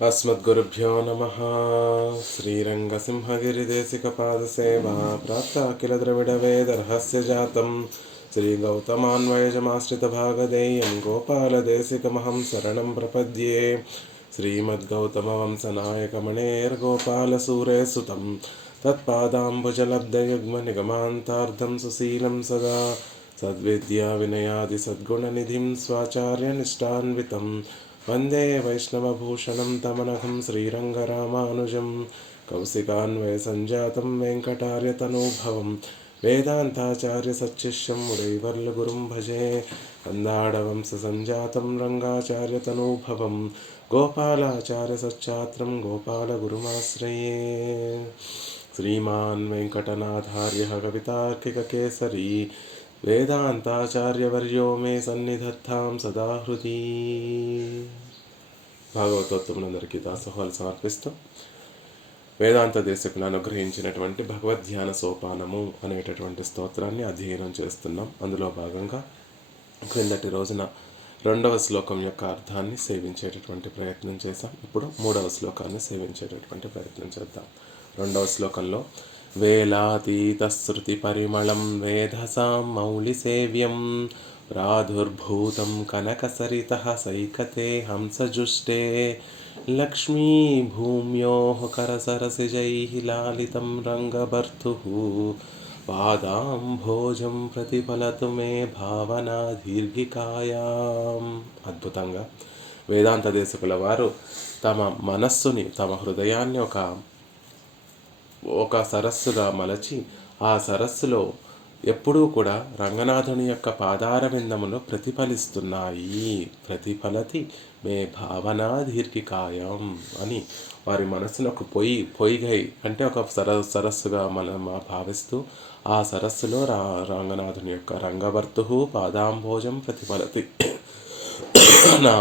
अस्मद्गुरुभ्यो नमः। श्रीरङ्गसिंहगिरिदेशिकपादसेवा प्राप्ता किल द्रविडवेदर्हस्य जातं श्रीगौतमान्वयजमाश्रितभागधेयं गोपालदेशिकमहं शरणं प्रपद्ये। श्रीमद्गौतमवंशनायकमणेर्गोपालसूरे सुतं तत्पादाम्बुजलब्धयुग्मनिगमान्तार्धं सुशीलं सदा सद्विद्याविनयादिसद्गुणनिधिं स्वाचार्यनिष्ठान्वितं वन्दे वैष्णवभूषणं तमनघं श्रीरङ्गरामानुजं कौशिकान्वयसञ्जातं वेङ्कटार्यतनूभवं वेदान्ताचार्यसच्शिष्यं मुरैवर्लुगुरुं भजे। कन्दाडवंशसञ्जातं रङ्गाचार्यतनूभवं गोपालाचार्यसच्चात्रं गोपालगुरुमाश्रये। श्रीमान् वेङ्कटनाथार्यः कवितार्किककेसरी వేదాంతాచార్యవర్యో మే సన్నిధత్తాం సదా హృది. భాగవతోత్తములందరికీ దాసోహాలు సమర్పిస్తూ వేదాంత దేశకులు అనుగ్రహించినటువంటి భగవద్ధ్యాన సోపానము అనేటటువంటి స్తోత్రాన్ని అధ్యయనం చేస్తున్నాం. అందులో భాగంగా క్రిందటి రోజున 2వ శ్లోకం యొక్క అర్థాన్ని సేవించేటటువంటి ప్రయత్నం చేశాం. ఇప్పుడు 3వ శ్లోకాన్ని సేవించేటటువంటి ప్రయత్నం చేద్దాం. 2వ శ్లోకంలో వేలాతీతశ్రుతి పరిమళం వేధసాం మౌళిసేవ్యం ప్రాదుర్భూతం కనకసరితః సైకతే హంసజుష్టే లక్ష్మీభూమ్యోః కరసరసిజైః లాలితం రంగభర్తుః పాదాంభోజం ప్రతిఫలతు మే భావనా దీర్ఘికాయాం. అద్భుతంగా వేదాంత దేశకుల వారు తమ మనస్సుని, తమ హృదయాన్ని ఒక సరస్సుగా మలచి ఆ సరస్సులో ఎప్పుడూ కూడా రంగనాథుని యొక్క పాదార విందములు ప్రతిఫలిస్తున్నాయి. ప్రతిఫలతి మే భావనా దీర్ఘికాయం అని వారి మనస్సునకు పొయ్యిగై అంటే ఒక సరస్సుగా మనం భావిస్తూ ఆ సరస్సులో రంగనాథుని యొక్క రంగవర్తు పాదాంభోజం ప్రతిఫలతి నా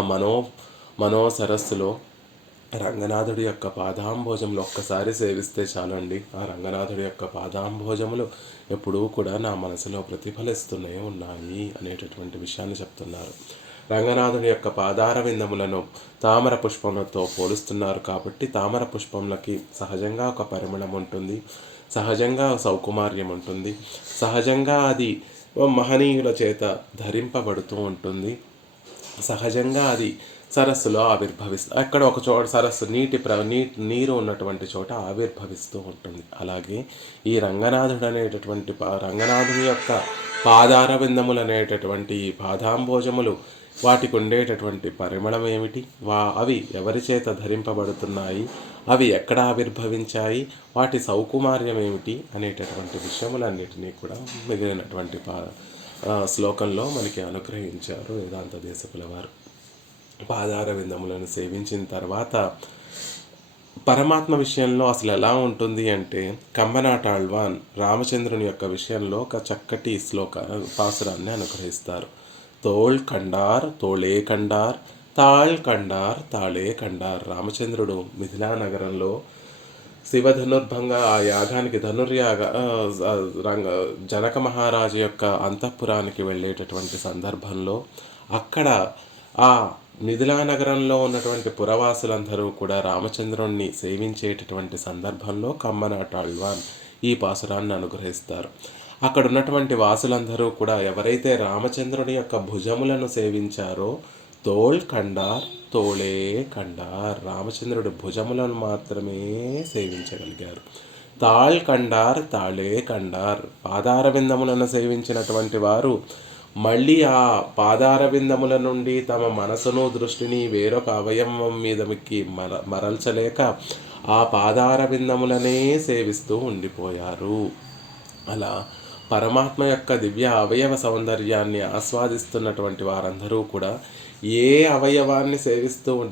మనో సరస్సులో రంగనాథుడి యొక్క పాదాంభోజములు ఒక్కసారి సేవిస్తే చాలండి. ఆ రంగనాథుడి యొక్క పాదాంభోజములు ఎప్పుడూ కూడా నా మనసులో ప్రతిఫలిస్తూనే ఉన్నాయి అనేటటువంటి విషయాన్ని చెప్తున్నారు. రంగనాథుని యొక్క పాదార విందములను తామర పుష్పములతో పోలుస్తున్నారు కాబట్టి తామర పుష్పములకి సహజంగా ఒక పరిమళం ఉంటుంది, సహజంగా సౌకుమార్యం ఉంటుంది, సహజంగా అది మహనీయుల చేత ధరింపబడుతూ ఉంటుంది, సహజంగా అది సరస్సులో ఆవిర్భవిస్తూ అక్కడ ఒక చోట సరస్సు నీరు ఉన్నటువంటి చోట ఆవిర్భవిస్తూ ఉంటుంది. అలాగే ఈ రంగనాథుడు అనేటటువంటి రంగనాథుని యొక్క పాదార విందములు అనేటటువంటి పాదాంభోజములు వాటికి ఉండేటటువంటి పరిమళం ఏమిటి, అవి ఎవరి చేత ధరింపబడుతున్నాయి, అవి ఎక్కడ ఆవిర్భవించాయి, వాటి సౌకుమార్యం ఏమిటి అనేటటువంటి విషయములన్నిటినీ కూడా మిగిలినటువంటి శ్లోకంలో మనకి అనుగ్రహించారు వేదాంత దేశకుల వారు. పాదార విందములను సేవించిన తర్వాత పరమాత్మ విషయంలో అసలు ఎలా ఉంటుంది అంటే కంబనాటాళ్వాన్ రామచంద్రుని యొక్క విషయంలో ఒక చక్కటి పాసురాన్ని అనుగ్రహిస్తారు. తోళ్ కండార్ తోళే కండార్ తాళ్ కండార్ తాళే కండార్. రామచంద్రుడు మిథిలా నగరంలో శివధనుర్భంగా ఆ యాగానికి జనక మహారాజు యొక్క అంతఃపురానికి వెళ్ళేటటువంటి సందర్భంలో అక్కడ ఆ మిథిలా నగరంలో ఉన్నటువంటి పురవాసులందరూ కూడా రామచంద్రుణ్ణి సేవించేటటువంటి సందర్భంలో కంబనాటాళ్వాన్ ఈ పాసురాన్ని అనుగ్రహిస్తారు. అక్కడ ఉన్నటువంటి వాసులందరూ కూడా ఎవరైతే రామచంద్రుని యొక్క భుజములను సేవించారో తోళ్ కండార్ తోళే కండార్, రామచంద్రుడి భుజములను మాత్రమే సేవించగలిగారు. తాళ్ కండార్ తాళే కండార్, పాదార విందములను సేవించినటువంటి వారు మళ్ళీ ఆ పాదార విందముల నుండి తమ మనసును దృష్టిని వేరొక అవయవం మీదకి మరల్చలేక ఆ పాదార విందములనే సేవిస్తూ ఉండిపోయారు. అలా పరమాత్మ యొక్క దివ్య అవయవ సౌందర్యాన్ని ఆస్వాదిస్తున్నటువంటి వారందరూ కూడా ఏ అవయవాన్ని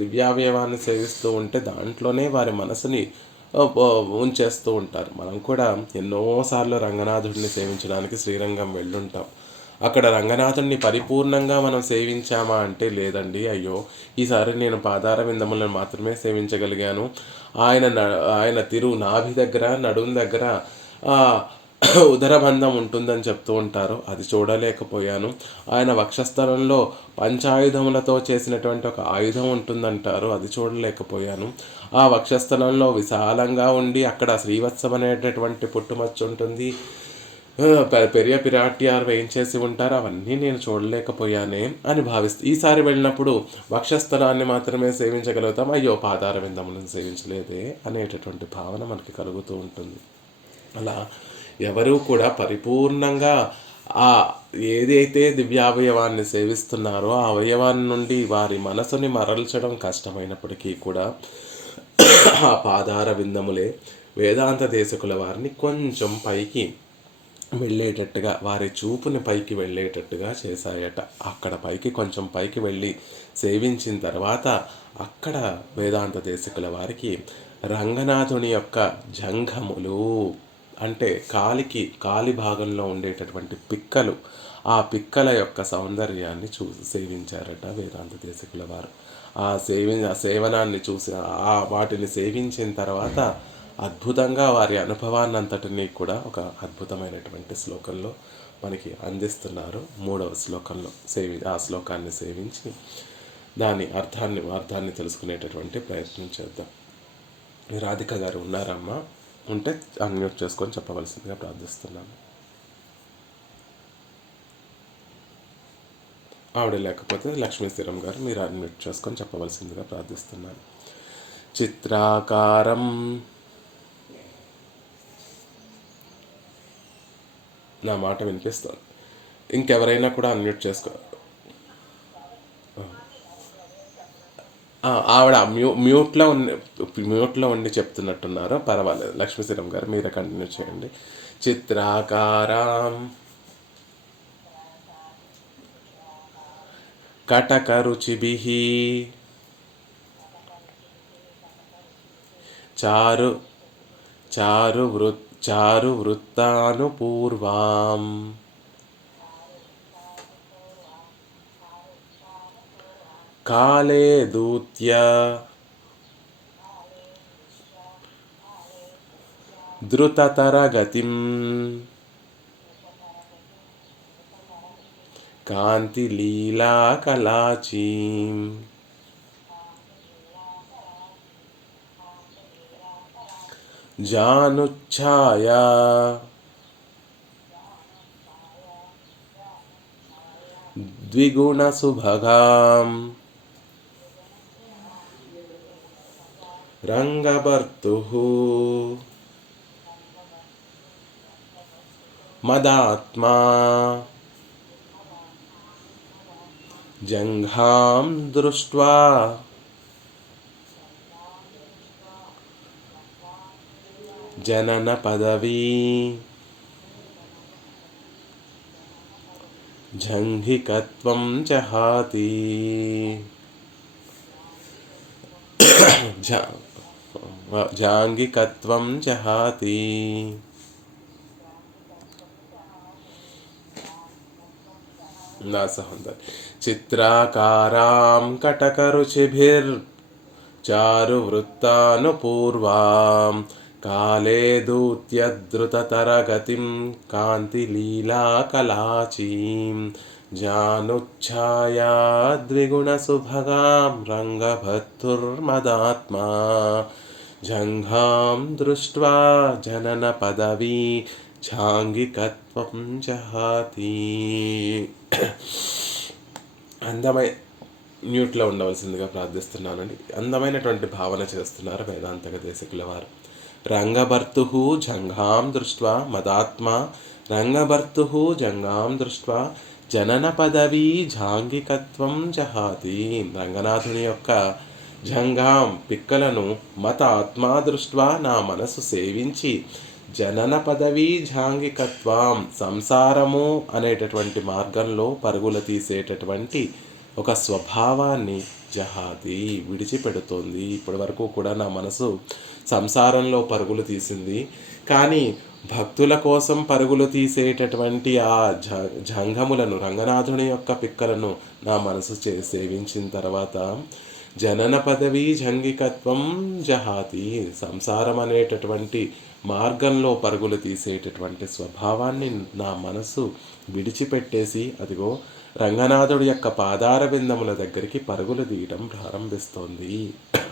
దివ్యావయవాన్ని సేవిస్తూ ఉంటే దాంట్లోనే వారి మనసుని ఉంచేస్తూ ఉంటారు. మనం కూడా ఎన్నోసార్లు రంగనాథుడిని సేవించడానికి శ్రీరంగం వెళ్ళుంటాం. అక్కడ రంగనాథుడిని పరిపూర్ణంగా మనం సేవించామా అంటే లేదండి, అయ్యో ఈసారి నేను పాదార విందములను మాత్రమే సేవించగలిగాను, ఆయన నాభి దగ్గర నడుం దగ్గర ఉదరబంధం ఉంటుందని చెప్తూ ఉంటారు, అది చూడలేకపోయాను. ఆయన వక్షస్థలంలో పంచాయుధములతో చేసినటువంటి ఒక ఆయుధం ఉంటుందంటారు, అది చూడలేకపోయాను. ఆ వక్షస్థలంలో విశాలంగా ఉండి అక్కడ శ్రీవత్సం అనేటటువంటి పుట్టుమచ్చ ఉంటుంది, పెరియ పిరాటియార్ వేయించేసి ఉంటారు, అవన్నీ నేను చూడలేకపోయానే అని భావిస్తూ ఈసారి వెళ్ళినప్పుడు వక్షస్థలాన్ని మాత్రమే సేవించగలుగుతాం, అయ్యో పాదార విందములను సేవించలేదే అనేటటువంటి భావన మనకి కలుగుతూ ఉంటుంది. అలా ఎవరూ కూడా పరిపూర్ణంగా ఆ ఏదైతే దివ్యావయవాన్ని సేవిస్తున్నారో ఆ అవయవాన్ని నుండి వారి మనసుని మరల్చడం కష్టమైనప్పటికీ కూడా ఆ పాదార విందములే వేదాంత దేశకుల వారిని కొంచెం పైకి వెళ్ళేటట్టుగా, వారి చూపుని పైకి వెళ్ళేటట్టుగా చేశాయట. అక్కడ పైకి కొంచెం పైకి వెళ్ళి సేవించిన తర్వాత అక్కడ వేదాంత దేశకుల వారికి రంగనాథుని యొక్క జంఘములు అంటే కాలి భాగంలో ఉండేటటువంటి పిక్కలు, ఆ పిక్కల యొక్క సౌందర్యాన్ని సేవించారట వేదాంత దేశకుల వారు. ఆ సేవనాన్ని చూసి వాటిని సేవించిన తర్వాత అద్భుతంగా వారి అనుభవాన్ని అంతటినీ కూడా ఒక అద్భుతమైనటువంటి శ్లోకంలో మనకి అందిస్తున్నారు. 3వ శ్లోకంలో ఆ శ్లోకాన్ని సేవించి దాని అర్థాన్ని తెలుసుకునేటటువంటి ప్రయత్నం చేద్దాం. రాధిక గారు ఉన్నారమ్మా? ఉంటే అన్మ్యూట్ చేసుకొని చెప్పవలసిందిగా ప్రార్థిస్తున్నాను. ఆవిడ లేకపోతే లక్ష్మీశ్వరం గారు మీరు అన్మ్యూట్ చేసుకొని చెప్పవలసిందిగా ప్రార్థిస్తున్నాను. చిత్రాకారం నా మాట వినిపిస్తుంది. ఇంకెవరైనా కూడా అన్మ్యూట్ చేసుకో. ఆవిడ మ్యూట్లో ఉండి చెప్తున్నట్టున్నారు, పర్వాలేదు. లక్ష్మీశ్వరం గారు మీరే కంటిన్యూ చేయండి. చిత్రాకారం కటకరుచిభిః చారు వృత్తానుపూర్వాం కాలే దూత్య ద్రుతతరగతిం కాంతిలీలాకలాచీం జానుచ్ఛాయా ద్విగుణసుభగాం రంగభర్తుః మదాత్మా జంఘాం దృష్ట్వా జనన పదవీ జంఘికత్వం జహాతి. జాంగికత్వం జహాతి. నా సహోదరి. చిత్రాకారాం కటకరుచిభిర్చారువృత్తానుపూర్వాం కాలే దూత్యద్రుతతరగతిం కాంతిలీలాకలాచీం జానుచ్ఛాయా ద్విగుణసుభగాం రంగభర్తుర్మదాత్మా జంఘాం దృష్ట్వా జనన పదవీ ఝాంగికత్వం జహాతి. మ్యూట్లో ఉండవలసిందిగా ప్రార్థిస్తున్నానండి. అందమైనటువంటి భావన చేస్తున్నారు వేదాంతక దేశకుల వారు. రంగభర్తుః జంఘాం దృష్ట్వా మదాత్మా రంగభర్తుః జంఘాం దృష్ట్వా జనన పదవీ ఝాంగికత్వం జహాతి. రంగనాథుని యొక్క జంఘాం పిక్కలను మత ఆత్మా దృష్ట్వా నా మనసు సేవించి జనన పదవీ ఝాంగికత్వం సంసారము అనేటటువంటి మార్గంలో పరుగులు తీసేటటువంటి ఒక స్వభావాన్ని జహాతి విడిచిపెడుతోంది. ఇప్పటి వరకు కూడా నా మనసు సంసారంలో పరుగులు తీసింది, కానీ భక్తుల కోసం పరుగులు తీసేటటువంటి ఆ జంఘములను రంగనాథుని యొక్క పిక్కలను నా మనసు సేవించిన తర్వాత జనన పదవి జంగికత్వం జహాతి. సంసారం అనేటటువంటి మార్గంలో పరుగులు తీసేటటువంటి స్వభావాన్ని నా మనసు విడిచిపెట్టేసి అదిగో రంగనాథుడి యొక్క పాదార బిందముల దగ్గరికి పరుగులు తీయటం ప్రారంభిస్తోంది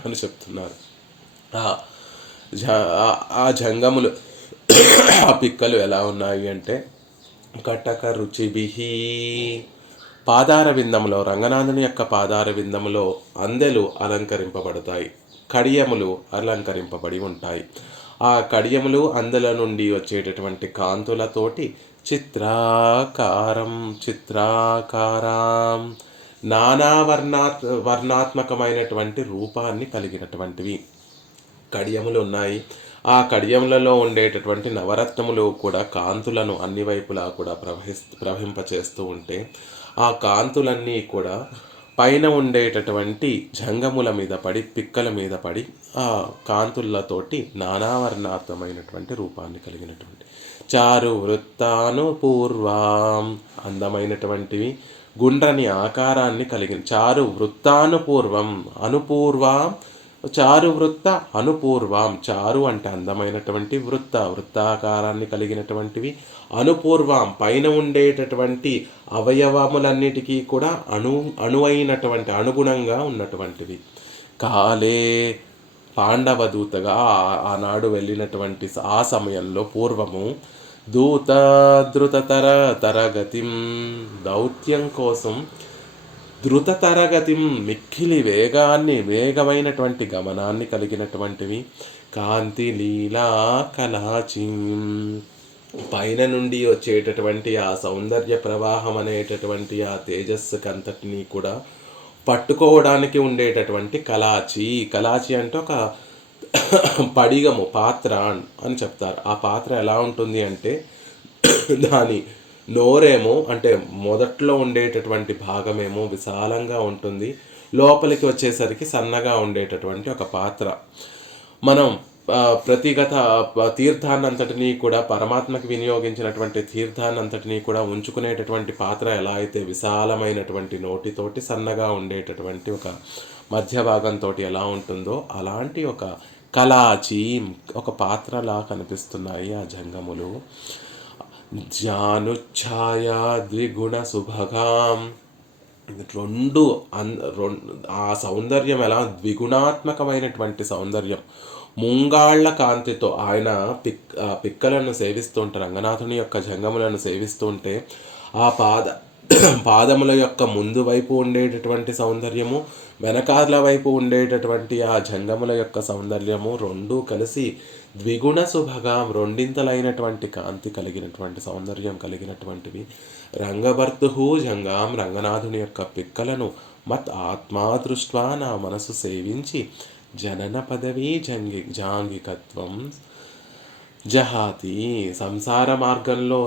అని చెప్తున్నారు. ఆ జంగములు ఆ పిక్కలు ఎలా ఉన్నాయి అంటే కటక రుచిభిహి. పాదార విందములో, రంగనాథుని యొక్క పాదార విందములో అందెలు అలంకరింపబడతాయి, కడియములు అలంకరింపబడి ఉంటాయి. ఆ కడియములు అందెల నుండి వచ్చేటటువంటి కాంతులతోటి చిత్రాకారం నానా వర్ణాత్మకమైనటువంటి రూపాన్ని కలిగినటువంటివి కడియములు ఉన్నాయి. ఆ కడియములలో ఉండేటటువంటి నవరత్నములు కూడా కాంతులను అన్ని వైపులా కూడా ప్రవహింపచేస్తూ ఉంటే ఆ కాంతులన్నీ కూడా పైన ఉండేటటువంటి జంగముల మీద పడి, పిక్కల మీద పడి ఆ కాంతులతోటి నానావర్ణాత్మకమైనటువంటి రూపాన్ని కలిగినటువంటి చారు వృత్తానుపూర్వం, అందమైనటువంటివి గుండ్రని ఆకారాన్ని కలిగిన చారు వృత్తానుపూర్వం, అనుపూర్వం చారు వృత్త అనుపూర్వం. చారు అంటే అందమైనటువంటి, వృత్తాకారాన్ని కలిగినటువంటివి, అనుపూర్వం పైన ఉండేటటువంటి అవయవములన్నిటికీ కూడా అణువైనటువంటి అనుగుణంగా ఉన్నటువంటివి. కాలే పాండవ దూతగా ఆనాడు వెళ్ళినటువంటి ఆ సమయంలో పూర్వము దూత తరగతిం, దౌత్యం కోసం ధృత తరగతి మిక్కిలి వేగమైనటువంటి గమనాన్ని కలిగినటువంటివి. కాంతి లీలా కలాచి, పైన నుండి వచ్చేటటువంటి ఆ సౌందర్య ప్రవాహం అనేటటువంటి ఆ తేజస్సుకి అంతటినీ కూడా పట్టుకోవడానికి ఉండేటటువంటి కలాచి అంటే ఒక పడిగము, పాత్ర అని చెప్తారు. ఆ పాత్ర ఎలా ఉంటుంది అంటే దాని నోరేమో అంటే మొదట్లో ఉండేటటువంటి భాగమేమో విశాలంగా ఉంటుంది, లోపలికి వచ్చేసరికి సన్నగా ఉండేటటువంటి ఒక పాత్ర. మనం ప్రతిగత తీర్థాన్నంతటినీ కూడా, పరమాత్మకి వినియోగించినటువంటి తీర్థాన్నంతటినీ కూడా ఉంచుకునేటటువంటి పాత్ర ఎలా అయితే విశాలమైనటువంటి నోటితోటి సన్నగా ఉండేటటువంటి ఒక మధ్య భాగంతో ఎలా ఉంటుందో అలాంటి ఒక కలాచి, ఒక పాత్రలా కనిపిస్తున్నాయి ఆ జంగములు. జానుఛాయా ద్విగుణ సుభగాం, ఆ సౌందర్యం ఎలా ద్విగుణాత్మకమైనటువంటి సౌందర్యం. ముంగాళ్ల కాంతితో ఆయన పిక్కలను సేవిస్తూ ఉంటే, రంగనాథుని యొక్క జంగములను సేవిస్తూ ఉంటే ఆ పాదముల యొక్క ముందు వైపు ఉండేటటువంటి సౌందర్యము, వెనకాల వైపు ఉండేటటువంటి ఆ జంగముల యొక్క సౌందర్యము రెండూ కలిసి ద్విగుణ సుభగా, రెండింతలైనటువంటి కాంతి కలిగినటువంటి సౌందర్యం కలిగినటువంటివి. రంగభర్తు జంగాం, రంగనాథుని యొక్క పిక్కలను మత్ ఆత్మా దృష్ట్వా, నా మనసు సేవించి జనన పదవి జాంగికత్వం జహాతి, సంసార మార్గంలో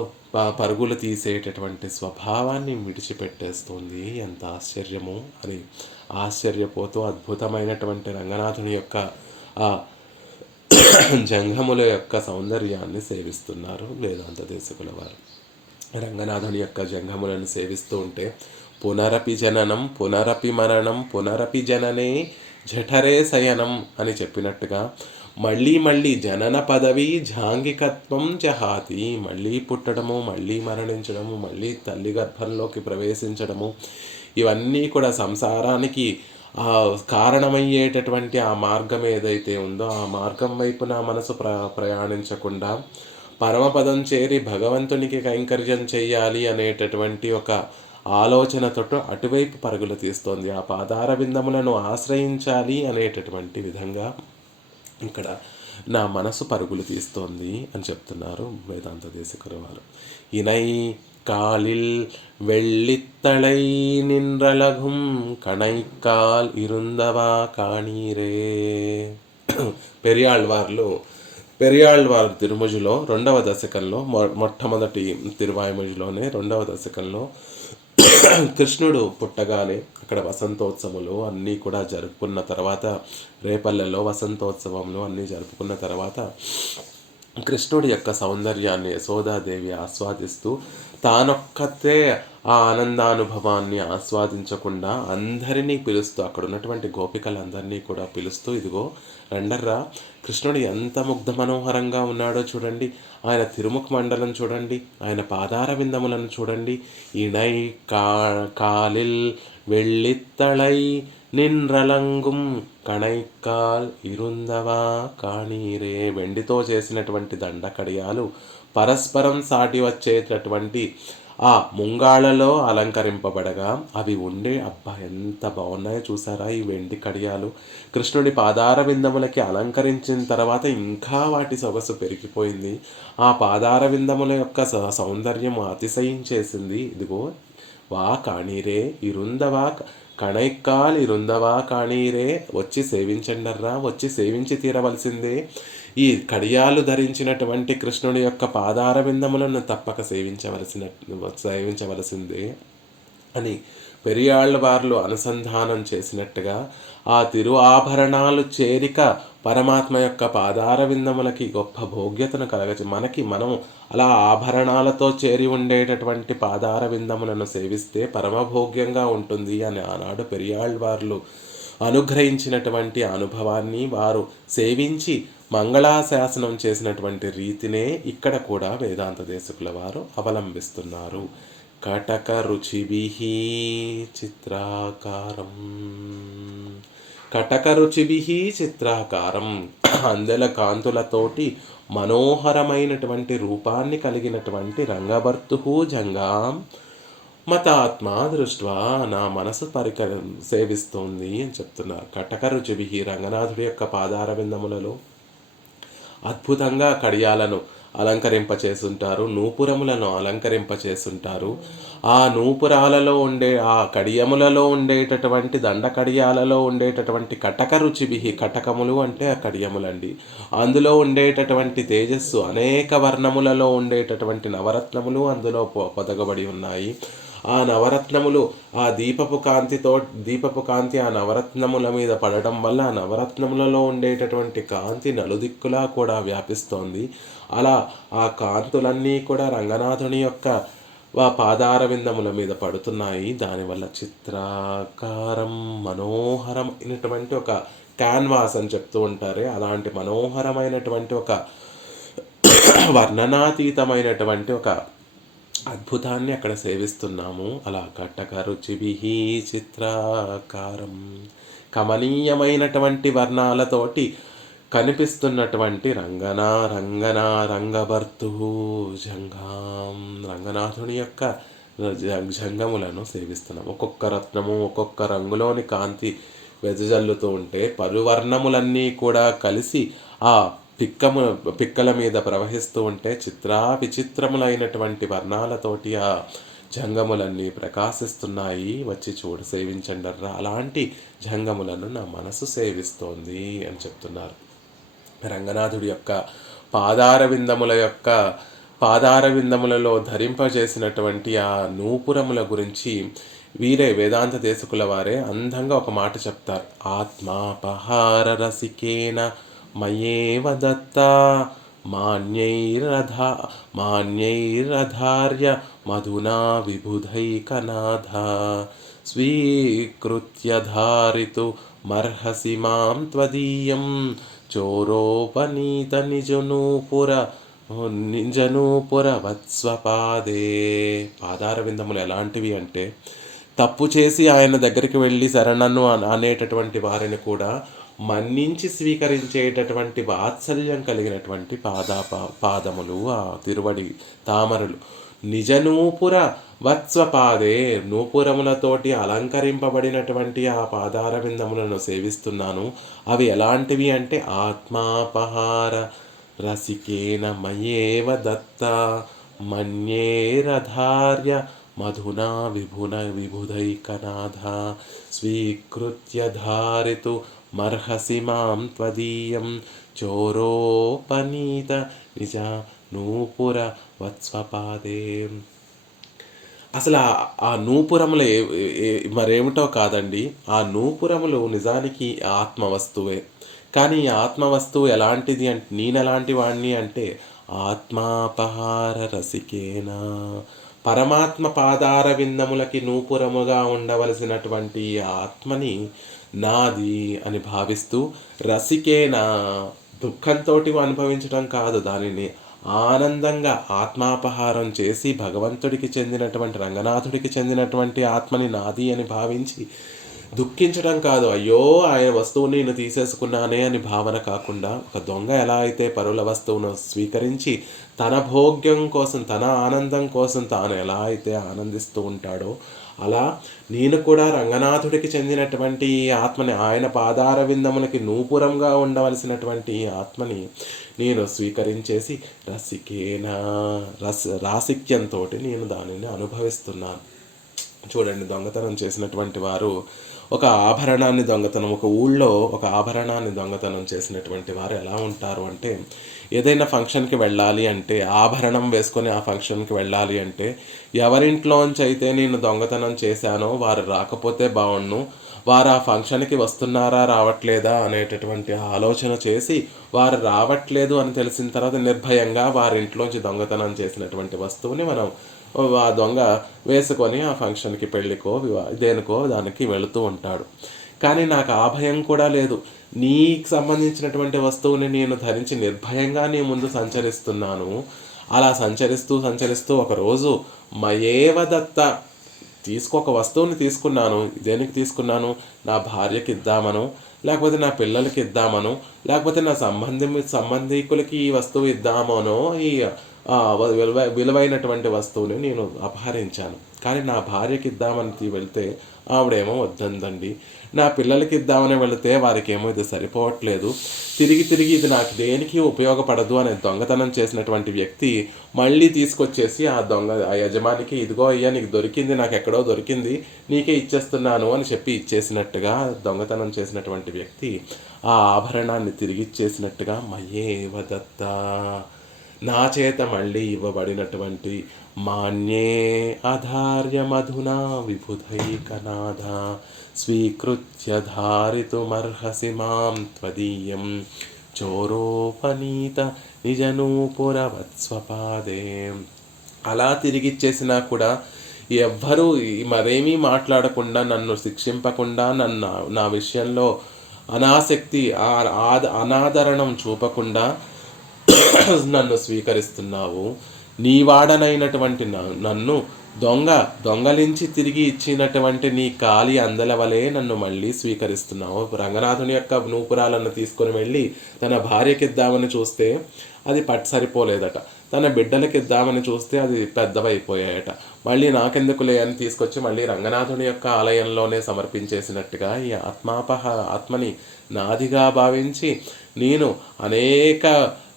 పరుగులు తీసేటటువంటి స్వభావాన్ని విడిచిపెట్టేస్తుంది. ఎంత ఆశ్చర్యము అని ఆశ్చర్యపోతూ అద్భుతమైనటువంటి రంగనాథుని యొక్క ఆ జంగముల యొక్క సౌందర్యాన్ని సేవిస్తున్నారు వేదాంత దేశకుల వారు. రంగనాథుని యొక్క జంగములను సేవిస్తూ ఉంటే పునరపి జననం పునరపి మరణం పునరపి జననే జఠరే శయనం అని చెప్పినట్టుగా మళ్ళీ జనన పదవి జాంగికత్వం జహాతి, మళ్ళీ పుట్టడము, మళ్ళీ మరణించడము, మళ్ళీ తల్లి గర్భంలోకి ప్రవేశించడము, ఇవన్నీ కూడా సంసారానికి కారణమయ్యేటటువంటి ఆ మార్గం ఏదైతే ఉందో ఆ మార్గం వైపు నా మనసు ప్రయాణించకుండా పరమపదం చేరి భగవంతునికి కైంకర్యం చెయ్యాలి అనేటటువంటి ఒక ఆలోచనతో అటువైపు పరుగులు తీస్తోంది. ఆ పాదార బిందములను ఆశ్రయించాలి అనేటటువంటి విధంగా ఇక్కడ నా మనసు పరుగులు తీస్తోంది అని చెప్తున్నారు వేదాంత దేశకుల వారు. ఇనై காலில் வெள்ளித்தளை நின்றலகும் கணைக்கால் இருந்தவா కాణీరే. పెరియాళ్వారు తిరుమజులో 2వ దశకంలో మొట్టమొదటి తిరువాయుమజులోనే 2వ దశకంలో కృష్ణుడు పుట్టగానే అక్కడ వసంతోత్సవములు అన్నీ కూడా జరుపుకున్న తర్వాత, రేపల్లెలో వసంతోత్సవములు అన్నీ జరుపుకున్న తర్వాత కృష్ణుడి యొక్క సౌందర్యాన్ని యశోదాదేవి ఆస్వాదిస్తూ తానొక్కతే ఆ ఆనందానుభవాన్ని ఆస్వాదించకుండా అందరినీ పిలుస్తూ, అక్కడ ఉన్నటువంటి గోపికలందరినీ కూడా పిలుస్తూ, ఇదిగో రండర్రా, కృష్ణుడు ఎంత ముగ్ధ మనోహరంగా ఉన్నాడో చూడండి, ఆయన తిరుముఖ మండలం చూడండి, ఆయన పాదార విందములను చూడండి, ఇణై కాలిల్ వెళ్ళిత్తళై నిన్రలంగుం కణైకాల్ ఇరుందవా కాణీరే. వెండితో చేసినటువంటి దండకడియాలు పరస్పరం సాటి వచ్చేటటువంటి ఆ ముంగాళ్ళలో అలంకరింపబడగా అవి ఉండే, అబ్బా ఎంత బాగున్నాయో చూసారా ఈ వెండి కడియాలు. కృష్ణుడి పాదార విందములకి అలంకరించిన తర్వాత ఇంకా వాటి సొగసు పెరిగిపోయింది. ఆ పాదార విందముల యొక్క సౌందర్యం అతిశయించేసింది. ఇదిగో వా కాణీరే ఇరుందవా కణైక్కాల్ ఇరుందవా కాణీరే, వచ్చి సేవించండర్రా, వచ్చి సేవించి తీరవలసిందే. ఈ కడియాలు ధరించినటువంటి కృష్ణుడి యొక్క పాదార విందములను తప్పక సేవించవలసిందే అని పెరియాళ్ళవార్లు అనుసంధానం చేసినట్టుగా ఆ తిరు ఆభరణాలు చేరిక పరమాత్మ యొక్క పాదార విందములకి గొప్ప భోగ్యతను మనం అలా ఆభరణాలతో చేరి ఉండేటటువంటి పాదార విందములను సేవిస్తే పరమభోగ్యంగా ఉంటుంది అని ఆనాడు పెరియాళ్ళవార్లు అనుగ్రహించినటువంటి అనుభవాన్ని వారు సేవించి మంగళాశాసనం చేసినటువంటి రీతినే ఇక్కడ కూడా వేదాంత దేశకుల వారు అవలంబిస్తున్నారు. కటక రుచిభిః చిత్రాకారం, కటక రుచిభిః చిత్రాకారం, అందెల కాంతులతోటి మనోహరమైనటువంటి రూపాన్ని కలిగినటువంటి రంగభర్తుః జంగాం మతాత్మా దృష్ట్వా, నా మనసు సేవిస్తోంది అని చెప్తున్నారు. కటక రుచిభిః, రంగనాథుడి యొక్క పాదార విందములలో అద్భుతంగా కడియాలను అలంకరింపచేస్తుంటారు, నూపురములను అలంకరింపచేస్తుంటారు. ఆ నూపురాలలో ఉండే, ఆ కడియములలో ఉండేటటువంటి దండ కడియాలలో ఉండేటటువంటి కటక రుచిభిః, కటకములు అంటే ఆ కడియములండి, అందులో ఉండేటటువంటి తేజస్సు అనేక వర్ణములలో ఉండేటటువంటి నవరత్నములు అందులో పొదగబడి ఉన్నాయి. ఆ నవరత్నములు ఆ దీపపు కాంతి ఆ నవరత్నముల మీద పడడం వల్ల ఆ నవరత్నములలో ఉండేటటువంటి కాంతి నలుదిక్కులా కూడా వ్యాపిస్తోంది. అలా ఆ కాంతులన్నీ కూడా రంగనాథుని యొక్క పాదార విందముల మీద పడుతున్నాయి. దానివల్ల చిత్రాకారం, మనోహరమైనటువంటి ఒక క్యాన్వాస్ అని చెప్తూ ఉంటారే, అలాంటి మనోహరమైనటువంటి ఒక వర్ణనాతీతమైనటువంటి ఒక అద్భుతాన్ని అక్కడ సేవిస్తున్నాము. అలా కటక రుచిభిః చిత్రాకారం, కమనీయమైనటువంటి వర్ణాలతోటి కనిపిస్తున్నటువంటి రంగభర్తుః జంఘాం, రంగనాథుని యొక్క జంగములను సేవిస్తున్నాం. ఒక్కొక్క రత్నము ఒక్కొక్క రంగులోని కాంతి వెదజల్లుతూ ఉంటే పలువర్ణములన్నీ కూడా కలిసి ఆ పిక్కల మీద ప్రవహిస్తూ ఉంటే విచిత్రములైనటువంటి వర్ణాలతోటి ఆ జంగములన్నీ ప్రకాశిస్తున్నాయి. వచ్చి సేవించండర్రా, అలాంటి జంగములను నా మనసు సేవిస్తోంది అని చెప్తున్నారు. రంగనాథుడి యొక్క పాదార విందములలో ధరింపజేసినటువంటి ఆ నూపురముల గురించి వీరే వేదాంత దేశకుల వారే అందంగా ఒక మాట చెప్తారు. ఆత్మాపహార రసికేన మయేవ దత్తా మాన్యైరధార్య మధునా విబుధైకనాథ స్వీకృత్య ధారితు మర్హసి మాం త్వదీయం చోరోపనీత నిజనూపుర వత్స్వపాదే. పాదార విందములు ఎలాంటివి అంటే, తప్పు చేసి ఆయన దగ్గరికి వెళ్ళి శరణను అనేటటువంటి వారిని కూడా మన్నించి స్వీకరించేటటువంటి వాత్సల్యం కలిగినటువంటి పాదములు, ఆ తిరువడి తామరలు. నిజనూపుర వత్స్వపాదే, నూపురములతోటి అలంకరింపబడినటువంటి ఆ పాదార విందములను సేవిస్తున్నాను. అవి ఎలాంటివి అంటే, ఆత్మాపహార రసికేన మయేవ దత్త మన్యేరధార్య మధునా విబుధైకనాథ స్వీకృత్య ధారితు మర్హసి మాం త్వదీయం చోరోపనీత నిజ నూపుర వత్స్వపాదే. అసలు ఆ నూపురములు మరేమిటో కాదండి, ఆ నూపురములు నిజానికి ఆత్మవస్తువే. కానీ ఈ ఆత్మవస్తువు ఎలాంటిది అంటే, నేనెలాంటి వాడిని అంటే, ఆత్మాపహార రసికేనా, పరమాత్మ పాదార విందములకి నూపురముగా ఉండవలసినటువంటి ఈ ఆత్మని నాది అని భావిస్తూ రసికేనా, దుఃఖంతో అనుభవించడం కాదు, దానిని ఆనందంగా ఆత్మాపహారం చేసి భగవంతుడికి చెందినటువంటి రంగనాథుడికి చెందినటువంటి ఆత్మని నాది అని భావించి దుఃఖించడం కాదు, అయ్యో ఆయన వస్తువుని నేను తీసేసుకున్నానే అని భావన కాకుండా, ఒక దొంగ ఎలా అయితే పరుల వస్తువును స్వీకరించి తన భోగ్యం కోసం, తన ఆనందం కోసం తాను ఎలా అయితే ఆనందిస్తూ ఉంటాడో, అలా నేను కూడా రంగనాథుడికి చెందినటువంటి ఈ ఆత్మని, ఆయన పాదార విందములకి నూపురంగా ఉండవలసినటువంటి ఈ ఆత్మని నేను స్వీకరించేసి రసికేనా, రాసిక్యంతో నేను దానిని అనుభవిస్తున్నాను. చూడండి, దొంగతనం చేసినటువంటి వారు ఒక ఆభరణాన్ని దొంగతనం, ఒక ఊళ్ళో ఒక ఆభరణాన్ని దొంగతనం చేసినటువంటి వారు ఎలా ఉంటారు అంటే, ఏదైనా ఫంక్షన్కి వెళ్ళాలి అంటే, ఆభరణం వేసుకొని ఆ ఫంక్షన్కి వెళ్ళాలి అంటే, ఎవరింట్లోంచి అయితే నేను దొంగతనం చేశానో వారు రాకపోతే బాగుండు, వారు ఆ ఫంక్షన్కి వస్తున్నారా రావట్లేదా అనేటటువంటి ఆలోచన చేసి, వారు రావట్లేదు అని తెలిసిన తర్వాత నిర్భయంగా వారింట్లోంచి దొంగతనం చేసినటువంటి వస్తువుని మనం ఆ దొంగ వేసుకొని ఆ ఫంక్షన్కి, పెళ్ళికో దేనికో దానికి వెళుతూ ఉంటాడు. కానీ నాకు ఆ భయం కూడా లేదు. నీకు సంబంధించినటువంటి వస్తువుని నేను ధరించి నిర్భయంగా నీ ముందు సంచరిస్తున్నాను. అలా సంచరిస్తూ ఒకరోజు మయేవ దత్త ఒక వస్తువుని తీసుకున్నాను. దేనికి తీసుకున్నాను? నా భార్యకి ఇద్దామను, లేకపోతే నా పిల్లలకి ఇద్దామను, లేకపోతే నా సంబంధికులకి ఈ వస్తువు ఇద్దామనో ఈ విలువైనటువంటి వస్తువుని నేను అపహరించాను. కానీ నా భార్యకి ఇద్దామని వెళ్తే ఆవిడేమో వద్దందండి, నా పిల్లలకి ఇద్దామని వెళితే వారికేమో ఇది సరిపోవట్లేదు, తిరిగి ఇది నాకు దేనికి ఉపయోగపడదు అనే దొంగతనం చేసినటువంటి వ్యక్తి మళ్ళీ తీసుకొచ్చేసి ఆ యజమానికి, ఇదిగో అయ్యా నీకు దొరికింది, నాకు ఎక్కడో దొరికింది, నీకే ఇచ్చేస్తున్నాను అని చెప్పి ఇచ్చేసినట్టుగా దొంగతనం చేసినటువంటి వ్యక్తి ఆ ఆభరణాన్ని తిరిగి ఇచ్చేసినట్టుగా మయేవ దత్త, నా చేత మళ్ళీ ఇవ్వబడినటువంటి మాన్యే ఆధార్య మధునా విబుధైకనాథ స్వీకృత్య ధారితుమర్హసి మాం త్వదీయం చోరోపనీత నిజనూపురవత్స్వపాదే. అలా తిరిగిచ్చేసినా కూడా ఎవ్వరూ మరేమీ మాట్లాడకుండా, నన్ను శిక్షింపకుండా, నా విషయంలో అనాసక్తి అనాదరణం చూపకుండా నన్ను స్వీకరిస్తున్నావు. నీ వాడనైనటువంటి నన్ను దొంగలించి తిరిగి ఇచ్చినటువంటి నీ కాలి అందల వలె నన్ను మళ్ళీ స్వీకరిస్తున్నావు. రంగనాథుని యొక్క నూపురాలను తీసుకొని వెళ్ళి తన భార్యకి ఇద్దామని చూస్తే అది సరిపోలేదట, తన బిడ్డలకి ఇద్దామని చూస్తే అది పెద్దవైపోయాయట. మళ్ళీ నాకెందుకులే అని తీసుకొచ్చి మళ్ళీ రంగనాథుని యొక్క ఆలయంలోనే సమర్పించేసినట్టుగా ఈ ఆత్మని నాదిగా భావించి నేను అనేక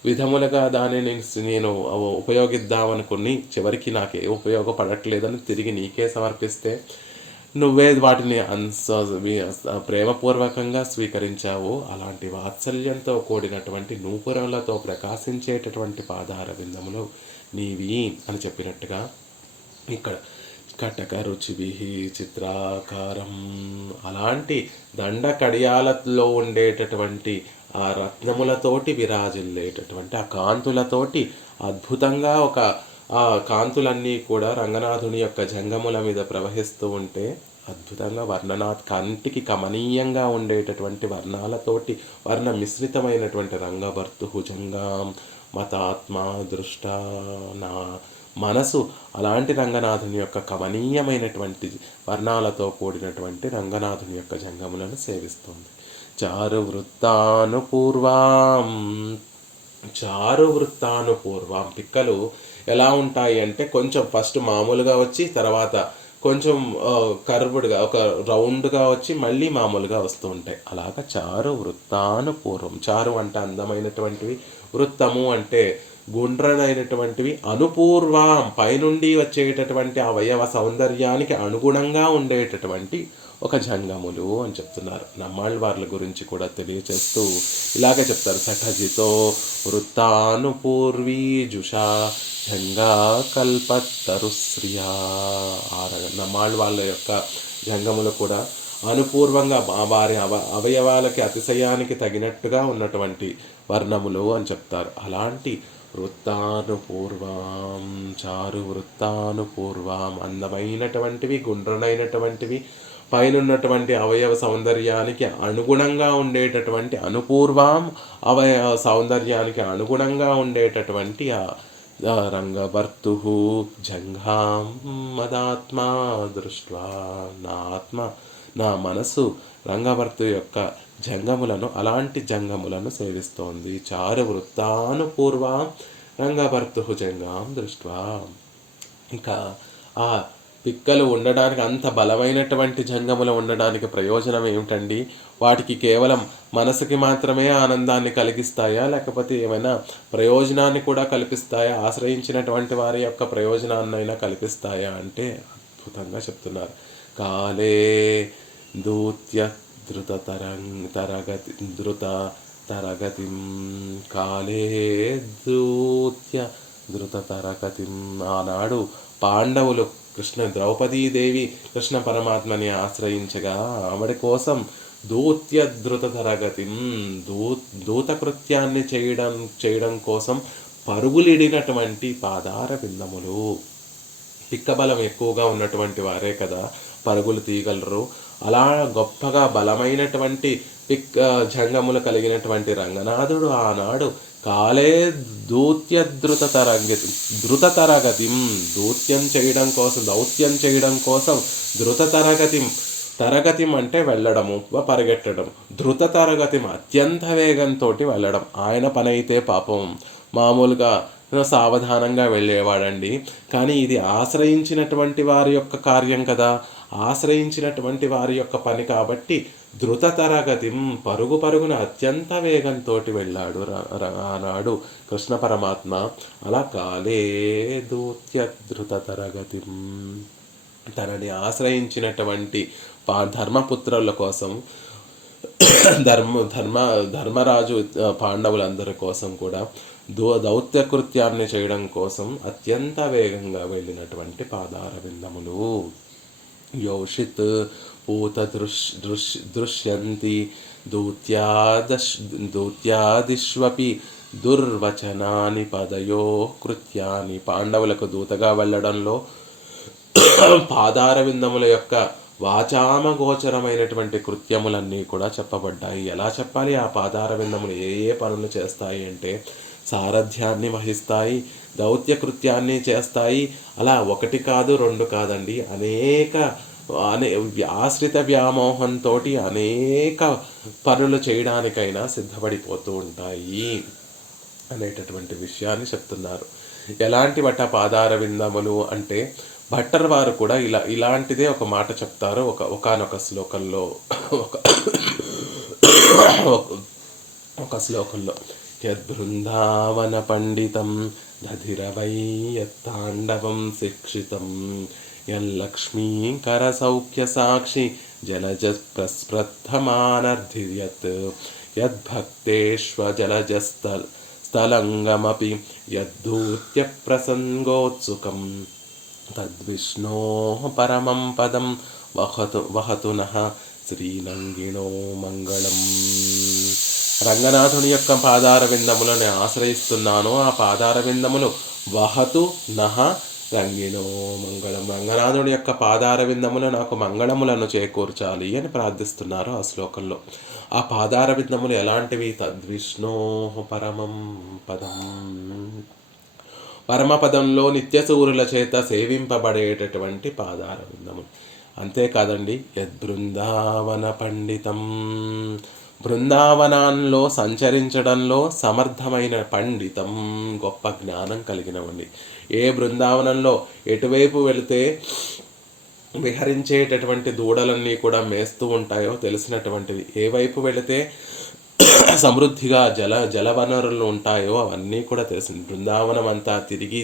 విధములుగా దానిని నేను ఉపయోగిద్దామనుకుని చివరికి నాకే ఉపయోగపడట్లేదని తిరిగి నీకే సమర్పిస్తే నువ్వే వాటిని ప్రేమపూర్వకంగా స్వీకరించావు. అలాంటి వాత్సల్యంతో కూడినటువంటి నూపురములతో ప్రకాశించేటటువంటి పాదార విందములు నీవి అని చెప్పినట్టుగా ఇక్కడ కటక రుచిభి చిత్రాకారం, అలాంటి దండ కడియాలలో ఉండేటటువంటి ఆ రత్నములతోటి విరాజిల్లేటటువంటి ఆ కాంతులతోటి అద్భుతంగా ఆ కాంతులన్నీ కూడా రంగనాథుని యొక్క జంగముల మీద ప్రవహిస్తూ ఉంటే అద్భుతంగా కంటికి కమనీయంగా ఉండేటటువంటి వర్ణాలతోటి వర్ణ మిశ్రితమైనటువంటి రంగభర్తుహుజంగాం మతాత్మ దృష్ట, నా మనసు అలాంటి రంగనాథుని యొక్క కమనీయమైనటువంటి వర్ణాలతో కూడినటువంటి రంగనాథుని యొక్క జంగములను సేవిస్తుంది. చారు వృత్తానుపూర్వం పిక్కలు ఎలా ఉంటాయి అంటే, కొంచెం ఫస్ట్ మామూలుగా వచ్చి తర్వాత కొంచెం కర్వ్డ్గా ఒక రౌండ్గా వచ్చి మళ్ళీ మామూలుగా వస్తూ ఉంటాయి. అలాగా చారు వృత్తానుపూర్వం, చారు అంటే అందమైనటువంటివి, వృత్తము అంటే గుండ్రనైనటువంటివి, అనుపూర్వం పైనుండి వచ్చేటటువంటి అవయవ సౌందర్యానికి అనుగుణంగా ఉండేటటువంటి ఒక జంగములు అని చెప్తున్నారు. నమ్మాళ్ళవార్ల గురించి కూడా తెలియచేస్తూ ఇలాగే చెప్తారు. సఠజితో వృత్తానుపూర్వీ జుషా జంగా కల్పత్తరుశ్రియా. నమ్మాళ్ళ యొక్క జంగములు కూడా అనుపూర్వంగా వారి అవయవాలకి అతిశయానికి తగినట్టుగా ఉన్నటువంటి వర్ణములు అని చెప్తారు. అలాంటి వృత్తానుపూర్వాం చారు వృత్తానుపూర్వాం అందమైనటువంటివి గుండ్రనైనటువంటివి పైనున్నటువంటి అవయవ సౌందర్యానికి అనుగుణంగా ఉండేటటువంటి అనుపూర్వాం అవయవ సౌందర్యానికి అనుగుణంగా ఉండేటటువంటి రంగభర్తు జంఘాం మదాత్మా దృష్ట్వా నా మనసు రంగభర్తు యొక్క జంగములను అలాంటి జంగములను సేవిస్తోంది. చారు వృత్తానుపూర్వాం రంగభర్తు జంగాం దృష్ట్వా. ఇంకా ఆ పిక్కలు ఉండడానికి అంత బలమైనటువంటి జంగములు ఉండడానికి ప్రయోజనం ఏమిటండి? వాటికి కేవలం మనసుకి మాత్రమే ఆనందాన్ని కలిగిస్తాయా, లేకపోతే ఏమైనా ప్రయోజనాన్ని కూడా కల్పిస్తాయా? ఆశ్రయించినటువంటి వారి యొక్క ప్రయోజనాన్నైనా కల్పిస్తాయా అంటే అద్భుతంగా చెప్తున్నారు. కాలే దూత్య ధృత తరగతిం కాలే దూత్య ధృత తరగతిం. ఆనాడు పాండవులు ద్రౌపదీదేవి కృష్ణ పరమాత్మని ఆశ్రయించగా ఆవిడ కోసం దూత్యధృత తరగతిం దూతకృత్యాన్ని చేయడం కోసం పరుగులిడినటువంటి పాదార బిందములు. పిక్కబలం ఎక్కువగా ఉన్నటువంటి వారే కదా పరుగులు తీయగలరు. అలా గొప్పగా బలమైనటువంటి జంగములు కలిగినటువంటి రంగనాథుడు ఆనాడు కాలే దూత్యధృత తరగతిం దౌత్యం చేయడం కోసం ధృత తరగతిం అంటే వెళ్ళడము, పరిగెట్టడం. ధృత తరగతిం అత్యంత వేగంతో వెళ్ళడం. ఆయన పని అయితే పాపం మామూలుగా సావధానంగా వెళ్ళేవాడండి. కానీ ఇది ఆశ్రయించినటువంటి వారి యొక్క కార్యం కదా, ఆశ్రయించినటువంటి వారి యొక్క పని కాబట్టి ధృత తరగతిం పరుగున అత్యంత వేగంతో వెళ్ళాడు ఆనాడు కృష్ణ పరమాత్మ. అలా కాలే దూత్య ధృత తరగతిం తనని ఆశ్రయించినటువంటి ధర్మపుత్రుల కోసం ధర్మరాజు పాండవులందరి కోసం కూడా దౌత్యకృత్యాన్ని చేయడం కోసం అత్యంత వేగంగా వెళ్ళినటువంటి పాదార విందములు. యోషిత్ పూత దృశ్యంతి దూత్యాదిష్వపి దుర్వచనాని పదయో కృత్యాని. పాండవులకు దూతగా వెళ్ళడంలో పాదార విందముల యొక్క వాచామగోచరమైనటువంటి కృత్యములన్నీ కూడా చెప్పబడ్డాయి. ఎలా చెప్పాలి? ఆ పాదార విందములు ఏ పనులు చేస్తాయి అంటే సారథ్యాన్ని వహిస్తాయి, దౌత్య కృత్యాన్ని చేస్తాయి. అలా ఒకటి కాదు రెండు కాదండి, ఆశ్రిత వ్యామోహంతో అనేక పనులు చేయడానికైనా సిద్ధపడిపోతూ ఉంటాయి అనేటటువంటి విషయాన్ని చెప్తున్నారు. ఎలాంటి పాదార విందములు అంటే భట్టర్ వారు కూడా ఇలాంటిదే ఒక మాట చెప్తారు. ఒకానొక శ్లోకంలో ఒక శ్లోకంలో యద్బృందావన పండితం దధిరవై యత్తాండవం శిక్షితం యల్లక్ష్మీకర సౌఖ్య సాక్షి జలజ ప్రస్పృద్ధమానర్ధియత్ యద్భక్తేష్వ జలజస్థలంగమపి యద్దూత్య ప్రసంగోత్సుకం తద్విష్ణోః పరమం పదం వహతు నః శ్రీనంగిణో మంగళం. రంగనాథుని యొక్క పాదార విందములను ఆశ్రయిస్తున్నాను, ఆ పాదార విందములు వహతు నః రంగిణో మంగళం. రంగనాథుడి యొక్క పాదార విందములు నాకు మంగళములను చేకూర్చాలి అని ప్రార్థిస్తున్నారు ఆ శ్లోకంలో. ఆ పాదార విందములు ఎలాంటివి? తద్విష్ణోః పరమం పదం, పరమపదంలో నిత్యసూరుల చేత సేవింపబడేటటువంటి పాదార విందములు. అంతేకాదండి, యద్బృందావన పండితం, బృందావనంలో సంచరించడంలో సమర్థమైన పండితం, గొప్ప జ్ఞానం కలిగినవండి. ఏ బృందావనంలో ఎటువైపు వెళితే విహరించేటటువంటి దూడలన్నీ కూడా మేస్తూ ఉంటాయో తెలిసినటువంటివి, ఏ వైపు వెళితే సమృద్ధిగా జల వనరులు ఉంటాయో అవన్నీ కూడా తెలిసింది. బృందావనం అంతా తిరిగి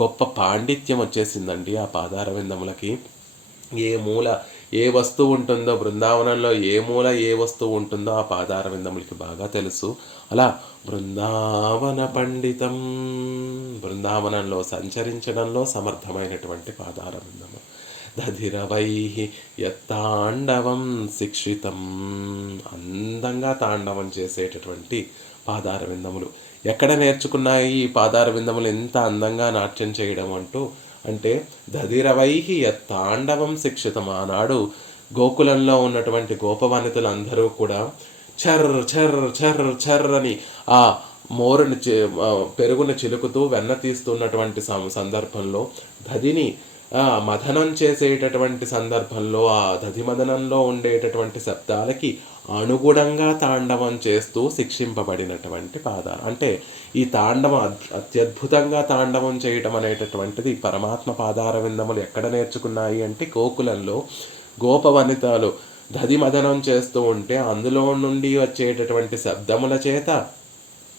గొప్ప పాండిత్యం వచ్చేసిందండి ఆ పాదార విందములకి. ఏ మూల ఏ వస్తువు ఉంటుందో, బృందావనంలో ఏ మూల ఏ వస్తువు ఉంటుందో ఆ పాదార విందములకి బాగా తెలుసు. అలా బృందావన పండితం, బృందావనంలో సంచరించడంలో సమర్థమైనటువంటి పాదార విందము. దధిరవై యత్తాండవం శిక్షితం. అందంగా తాండవం చేసేటటువంటి పాదార విందములు. ఎక్కడ నేర్చుకున్నాయి ఈ పాదార విందములు ఎంత అందంగా నాట్యం చేయడం అంటే దధిరవై యత్తాండవం శిక్షితం. ఆనాడు గోకులంలో ఉన్నటువంటి గోపవనితలందరూ కూడా చర్ చర్ చర్ చర్ అని ఆ మోరుని పెరుగును చిలుకుతూ వెన్న తీస్తున్నటువంటి సందర్భంలో దధిని మథనం చేసేటటువంటి సందర్భంలో ఆ దధి మదనంలో ఉండేటటువంటి శబ్దాలకి అనుగుణంగా తాండవం చేస్తూ శిక్షింపబడినటువంటి పాదాలు. అంటే ఈ తాండవం అత్యద్భుతంగా తాండవం చేయటం అనేటటువంటిది పరమాత్మ పాదార విందములు ఎక్కడ నేర్చుకున్నాయి అంటే గోకులంలో గోపవనితలు దధి మదనం చేస్తూ ఉంటే అందులో నుండి వచ్చేటటువంటి శబ్దముల చేత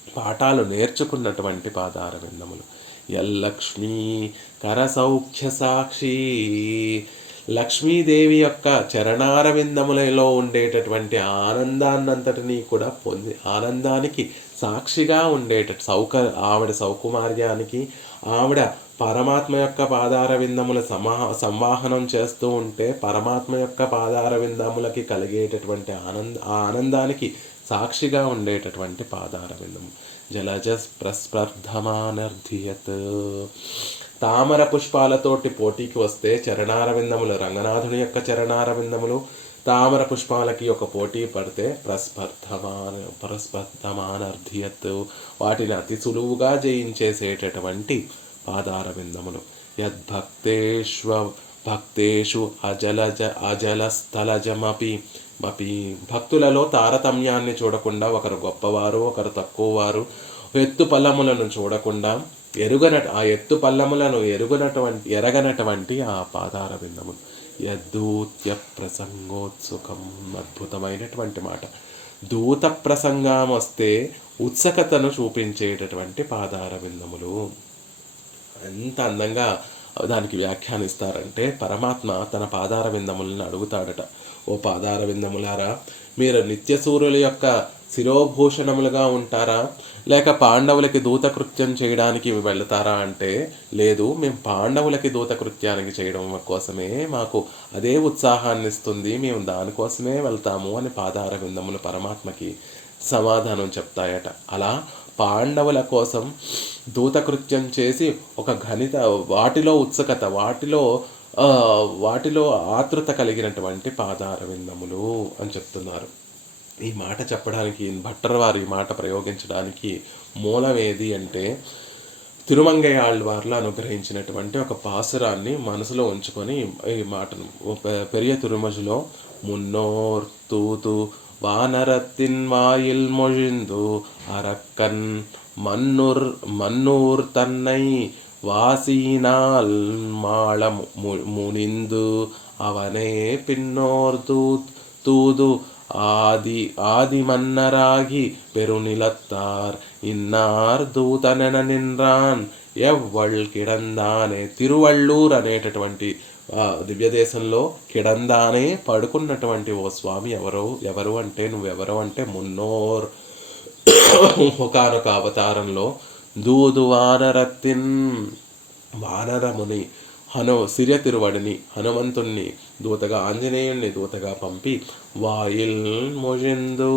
పాఠాలు నేర్చుకున్నటువంటి పాదార విందములు. యల్లక్ష్మీ కరసౌఖ్య సాక్షి. లక్ష్మీదేవి యొక్క చరణారవిందములలో ఉండేటటువంటి ఆనందాన్నంతటినీ కూడా పొంది ఆనందానికి సాక్షిగా ఆవిడ సౌకుమార్యానికి ఆవిడ పరమాత్మ యొక్క పాదార విందముల సంవాహనం చేస్తూ ఉంటే పరమాత్మ యొక్క పాదార విందములకి కలిగేటటువంటి ఆనందానికి సాక్షిగా ఉండేటటువంటి పాదార విందము. జలజ ప్రస్పర్ధమానర్ధియత్. తామర పుష్పాలతోటి పోటీకి వస్తే చరణారవిందములు, రంగనాథుని యొక్క చరణారవిందములు తామర పుష్పాలకి ఒక పోటీ పడితే ప్రస్పర్ధమానర్ధియత్, వాటిని అతి సులువుగా జయించేసేటటువంటి పాదార విందములు. భక్తేషు అజలస్థలజమపి భక్తులలో తారతమ్యాన్ని చూడకుండా, ఒకరు గొప్పవారు ఒకరు తక్కువవారు, ఎత్తు పల్లములను చూడకుండా ఆ ఎత్తు పల్లములను ఎరగనటువంటి ఆ పాదార విందములు. యద్దూత్య ప్రసంగోత్సుకం. అద్భుతమైనటువంటి మాట. దూత ప్రసంగం వస్తే ఉత్సుకతను చూపించేటటువంటి పాదార విందములు. ఎంత అందంగా దానికి వ్యాఖ్యానిస్తారంటే పరమాత్మ తన పాదార విందములను అడుగుతాడట, ఓ పాదార విందములారా, మీరు నిత్య సూర్యుల యొక్క శిరోభూషణములుగా ఉంటారా, లేక పాండవులకి దూతకృత్యం చేయడానికి వెళతారా అంటే లేదు, మేము పాండవులకి దూతకృత్యానికి చేయడం కోసమే మాకు అదే ఉత్సాహాన్ని ఇస్తుంది, మేము దానికోసమే వెళ్తాము అని పాదార విందములు పరమాత్మకి సమాధానం చెప్తాయట. అలా పాండవుల కోసం దూతకృత్యం చేసి ఒక వాటిలో ఉత్సుకత, వాటిలో ఆతృత కలిగినటువంటి పాదార విందములు అని చెప్తున్నారు. ఈ మాట చెప్పడానికి భట్టర్ వారు ఈ మాట ప్రయోగించడానికి మూలం ఏది అంటే తిరుమంగయ్యాళ్ళవార్లు అనుగ్రహించినటువంటి ఒక పాసురాన్ని మనసులో ఉంచుకొని ఈ మాటను పెరియ తిరుమజులో మున్నోర్ తూతు వానరத்தின் வாயில் மொழிந்து அரக்கன் மன்னூர் தன்னை வாசினால் மாள முனிந்து அவனே பின்னோர் தூது ஆதி மன்னராகி பெருநிலத்தார் ఇన్నార్ దూతనెన నిన్రాన్ ఎవ్వళ్ కిడందానే. తిరువళ్ళూర్ అనేటటువంటి దివ్యదేశంలో కిడందానే పడుకున్నటువంటి ఓ స్వామి ఎవరు అంటే నువ్వెవరు అంటే మున్నోర్ ఒకనొక అవతారంలో దూదు వానరత్తిన్ వానరముని సిరియ తిరువడిని హనుమంతుణ్ణి దూతగా ఆంజనేయుణ్ణి దూతగా పంపి వాయిల్ మొజిందు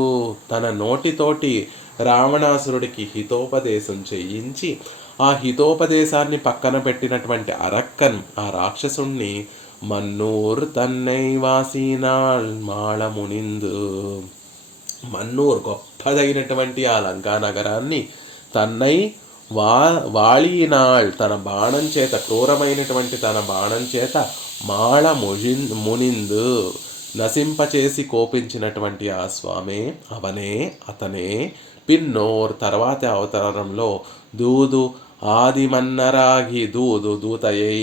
తన నోటితోటి రావణాసురుడికి హితోపదేశం చేయించి ఆ హితోపదేశాన్ని పక్కన పెట్టినటువంటి అరక్కన్ ఆ రాక్షసుణ్ణి మన్నూర్ తన్నై వాసీనాళ్ మాళ మునిందు. మన్నూర్ గొప్పదైనటువంటి ఆ లంకా నగరాన్ని తన్నై వాళీనాళ్ తన బాణం చేత, క్రూరమైనటువంటి తన బాణం చేత మాళ మునిందు నశింపచేసి కోపించినటువంటి ఆ స్వామే అతనే పిన్నోర్ తర్వాతి అవతారంలో దూదు ఆదిమన్నరాగి దూతయ్యై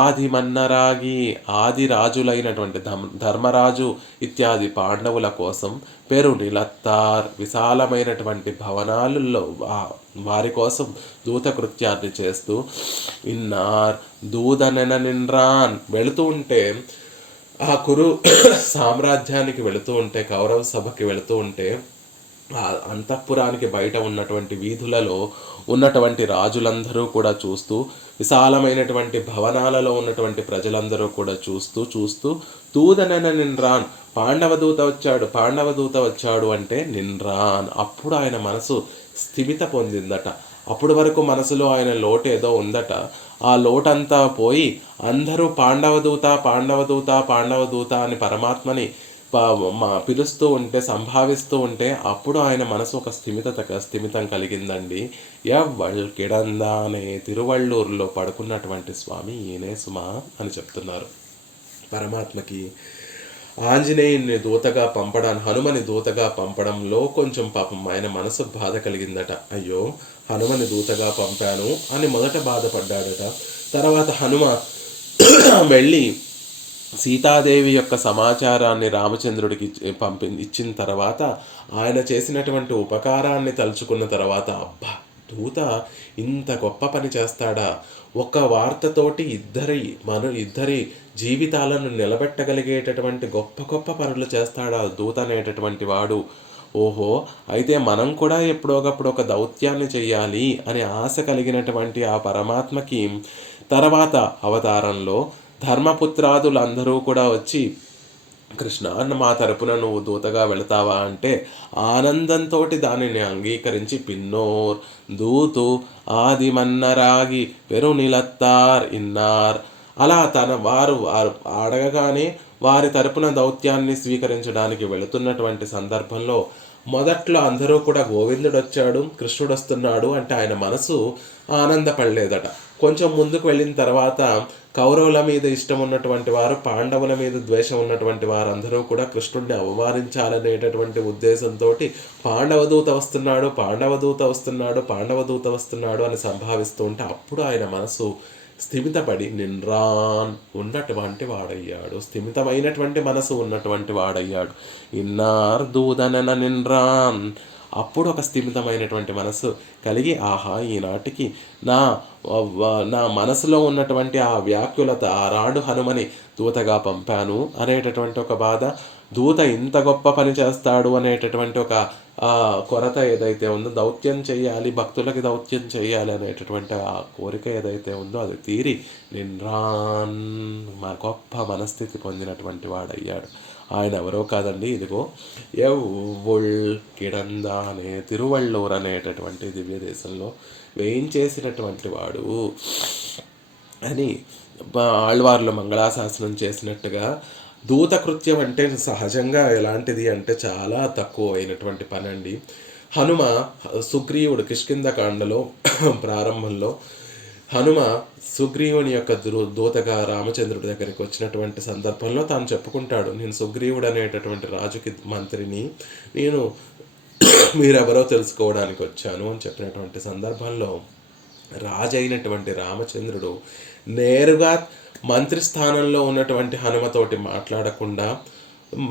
ఆదిమన్నరాగి ఆది రాజులైనటువంటి ధర్మరాజు ఇత్యాది పాండవుల కోసం పెరునిలత్తార్ విశాలమైనటువంటి భవనాలలో వారి కోసం దూతకృత్యాన్ని చేస్తూ ఇన్నార్ దూదనెన నిన్రాన్ వెళుతూ ఉంటే ఆ కురు సామ్రాజ్యానికి వెళుతూ ఉంటే కౌరవ సభకి వెళుతూ ఉంటే ఆ అంతఃపురానికి బయట ఉన్నటువంటి వీధులలో ఉన్నటువంటి రాజులందరూ కూడా చూస్తూ, విశాలమైనటువంటి భవనాలలో ఉన్నటువంటి ప్రజలందరూ కూడా చూస్తూ చూస్తూ తూదనన నిన్రాన్, పాండవదూత వచ్చాడు, పాండవదూత వచ్చాడు అంటే నిన్రాన్. అప్పుడు ఆయన మనసు స్థిమిత పొందిందట. అప్పుడు వరకు మనసులో ఆయన లోటు ఏదో ఉందట. ఆ లోటంతా పోయి అందరూ పాండవదూత పాండవదూత పాండవదూత అని పరమాత్మని పిలుస్తూ ఉంటే, సంభావిస్తూ ఉంటే అప్పుడు ఆయన మనసు ఒక స్థిమితం కలిగిందండి. కిడందా అనే తిరువళ్ళూరులో పడుకున్నటువంటి స్వామి ఈయనే సుమా అని చెప్తున్నారు. పరమాత్మకి ఆంజనేయుని దూతగా హనుమని దూతగా పంపడంలో కొంచెం పాపం ఆయన మనసు బాధ కలిగిందట. అయ్యో, హనుమని దూతగా పంపాను అని మొదట బాధపడ్డాడట. తర్వాత హనుమ వెళ్ళి సీతాదేవి యొక్క సమాచారాన్ని రామచంద్రుడికి ఇచ్చిన తర్వాత ఆయన చేసినటువంటి ఉపకారాన్ని తలుచుకున్న తర్వాత, అబ్బా, దూత ఇంత గొప్ప పని చేస్తాడా, ఒక వార్తతోటి ఇద్దరి జీవితాలను నిలబెట్టగలిగేటటువంటి గొప్ప గొప్ప పనులు చేస్తాడా దూత అనేటటువంటి వాడు. ఓహో, అయితే మనం కూడా ఎప్పుడోకప్పుడు ఒక దౌత్యాన్ని చెయ్యాలి అని ఆశ కలిగినటువంటి ఆ పరమాత్మకి తర్వాత అవతారంలో ధర్మపుత్రాదులందరూ కూడా వచ్చి, కృష్ణ, మా తరపున నువ్వు దూతగా వెళతావా అంటే ఆనందంతో దానిని అంగీకరించి పిన్నోర్ దూతు ఆది మన్నరాగి పెరునిలత్తార్ ఇన్నార్, అలా వారు అడగగానే వారి తరపున దౌత్యాన్ని స్వీకరించడానికి వెళుతున్నటువంటి సందర్భంలో మొదట్లో అందరూ కూడా గోవిందుడు వచ్చాడు, కృష్ణుడు వస్తున్నాడు అంటే ఆయన మనసు ఆనందపడలేదట. కొంచెం ముందుకు వెళ్ళిన తర్వాత కౌరవుల మీద ఇష్టం ఉన్నటువంటి వారు, పాండవుల మీద ద్వేషం ఉన్నటువంటి వారందరూ కూడా కృష్ణుడిని అవమానించాలనేటటువంటి ఉద్దేశంతో పాండవదూత వస్తున్నాడు, పాండవదూత వస్తున్నాడు, పాండవదూత వస్తున్నాడు అని సంభావిస్తూ ఉంటే అప్పుడు ఆయన మనసు స్థిమితపడి నిన్రాన్ ఉన్నటువంటి వాడయ్యాడు. స్థిమితమైనటువంటి మనసు ఉన్నటువంటి వాడయ్యాడు. ఇన్నార్ దూదనన నిన్రాన్. అప్పుడు ఒక స్థిమితమైనటువంటి మనసు కలిగి, ఆహా, ఈనాటికి నా మనసులో ఉన్నటువంటి ఆ వ్యాకులత, ఆ రాడు హనుమని దూతగా పంపాను అనేటటువంటి ఒక బాధ, దూత ఇంత గొప్ప పని చేస్తాడు అనేటటువంటి ఒక కొరత ఏదైతే ఉందో, దౌత్యం చేయాలి, భక్తులకి దౌత్యం చేయాలి అనేటటువంటి ఆ కోరిక ఏదైతే ఉందో అది తీరి నిన్రాన్ మా గొప్ప మనస్థితి పొందినటువంటి వాడయ్యాడు. ఆయన ఎవరో కాదండి, ఇదిగో కిడందా అనే తిరువళ్ళూరు అనేటటువంటి దివ్య దేశంలో వేయించేసినటువంటి వాడు అని ఆళ్వార్లు మంగళాశాసనం చేసినట్టుగా దూతకృత్యం అంటే సహజంగా ఎలాంటిది అంటే చాలా తక్కువ అయినటువంటి పని అండి. హనుమ సుగ్రీవుడు కిష్కింధకాండలో ప్రారంభంలో హనుమ సుగ్రీవుని యొక్క దూతగా రామచంద్రుడి దగ్గరికి వచ్చినటువంటి సందర్భంలో తాను చెప్పుకుంటాడు, నేను సుగ్రీవుడు అనేటటువంటి రాజుకి మంత్రిని, నేను మీరెవరో తెలుసుకోవడానికి వచ్చాను అని చెప్పినటువంటి సందర్భంలో రాజు అయినటువంటి రామచంద్రుడు నేరుగా మంత్రి స్థానంలో ఉన్నటువంటి హనుమతోటి మాట్లాడకుండా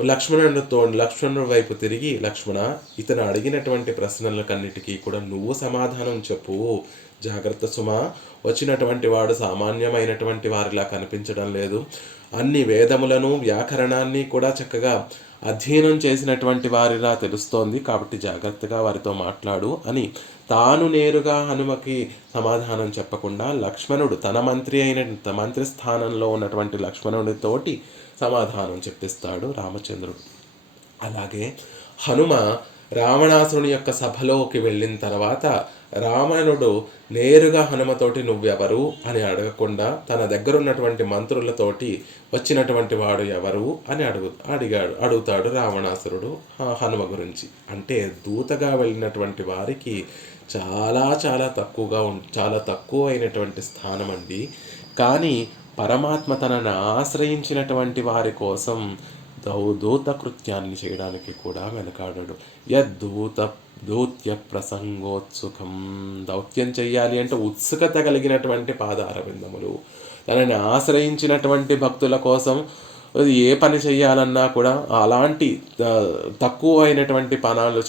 లక్ష్మణుడి వైపు తిరిగి, లక్ష్మణ, ఇతను అడిగినటువంటి ప్రశ్నలకన్నిటికీ కూడా నువ్వు సమాధానం చెప్పు, జాగ్రత్త సుమా, వచ్చినటువంటి వాడు సామాన్యమైనటువంటి వారిలా కనిపించడం లేదు, అన్ని వేదములను వ్యాకరణాన్ని కూడా చక్కగా అధ్యయనం చేసినటువంటి వారిలా తెలుస్తోంది, కాబట్టి జాగ్రత్తగా వారితో మాట్లాడు అని తాను నేరుగా హనుమకి సమాధానం చెప్పకుండా లక్ష్మణుడు తన మంత్రి స్థానంలో ఉన్నటువంటి లక్ష్మణుడితోటి సమాధానం చెప్పిస్తాడు రామచంద్రుడు. అలాగే హనుమ రావణాసురుని యొక్క సభలోకి వెళ్ళిన తర్వాత రావణుడు నేరుగా హనుమతోటి నువ్వెవరు అని అడగకుండా తన దగ్గర ఉన్నటువంటి మంత్రులతోటి వచ్చినటువంటి వాడు ఎవరు అని అడుగుతాడు రావణాసురుడు హనుమ గురించి. అంటే దూతగా వెళ్ళినటువంటి వారికి చాలా చాలా తక్కువ అయినటువంటి స్థానం అండి. కానీ పరమాత్మ తనను ఆశ్రయించినటువంటి వారి కోసం దూత కృత్యాన్ని చేయడానికి కూడా వెనకాడడు. దూత్య ప్రసంగోత్సుకం, దౌత్యం చెయ్యాలి అంటే ఉత్సుకత కలిగినటువంటి పాదారవిందములు, తనని ఆశ్రయించినటువంటి భక్తుల కోసం ఏ పని చేయాలన్నా కూడా, అలాంటి తక్కువ అయినటువంటి పనాలు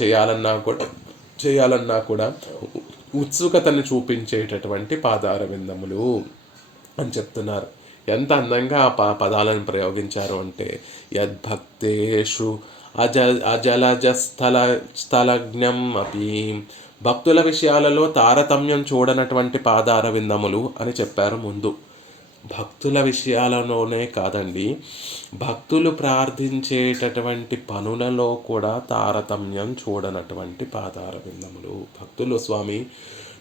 చేయాలన్నా కూడా ఉత్సుకతను చూపించేటటువంటి పాదారవిందములు అని చెప్తున్నారు. ఎంత అందంగా ఆ పదాలను ప్రయోగించారు అంటే, యద్భక్తేషు అజలజ స్థలజ్ఞం అపి. భక్తుల విషయాలలో తారతమ్యం చూడనటువంటి పాదార విందములు అని చెప్పారు ముందు. భక్తుల విషయాలలోనే కాదండి, భక్తులు ప్రార్థించేటటువంటి పనులలో కూడా తారతమ్యం చూడనటువంటి పాదార విందములు. భక్తులు, స్వామి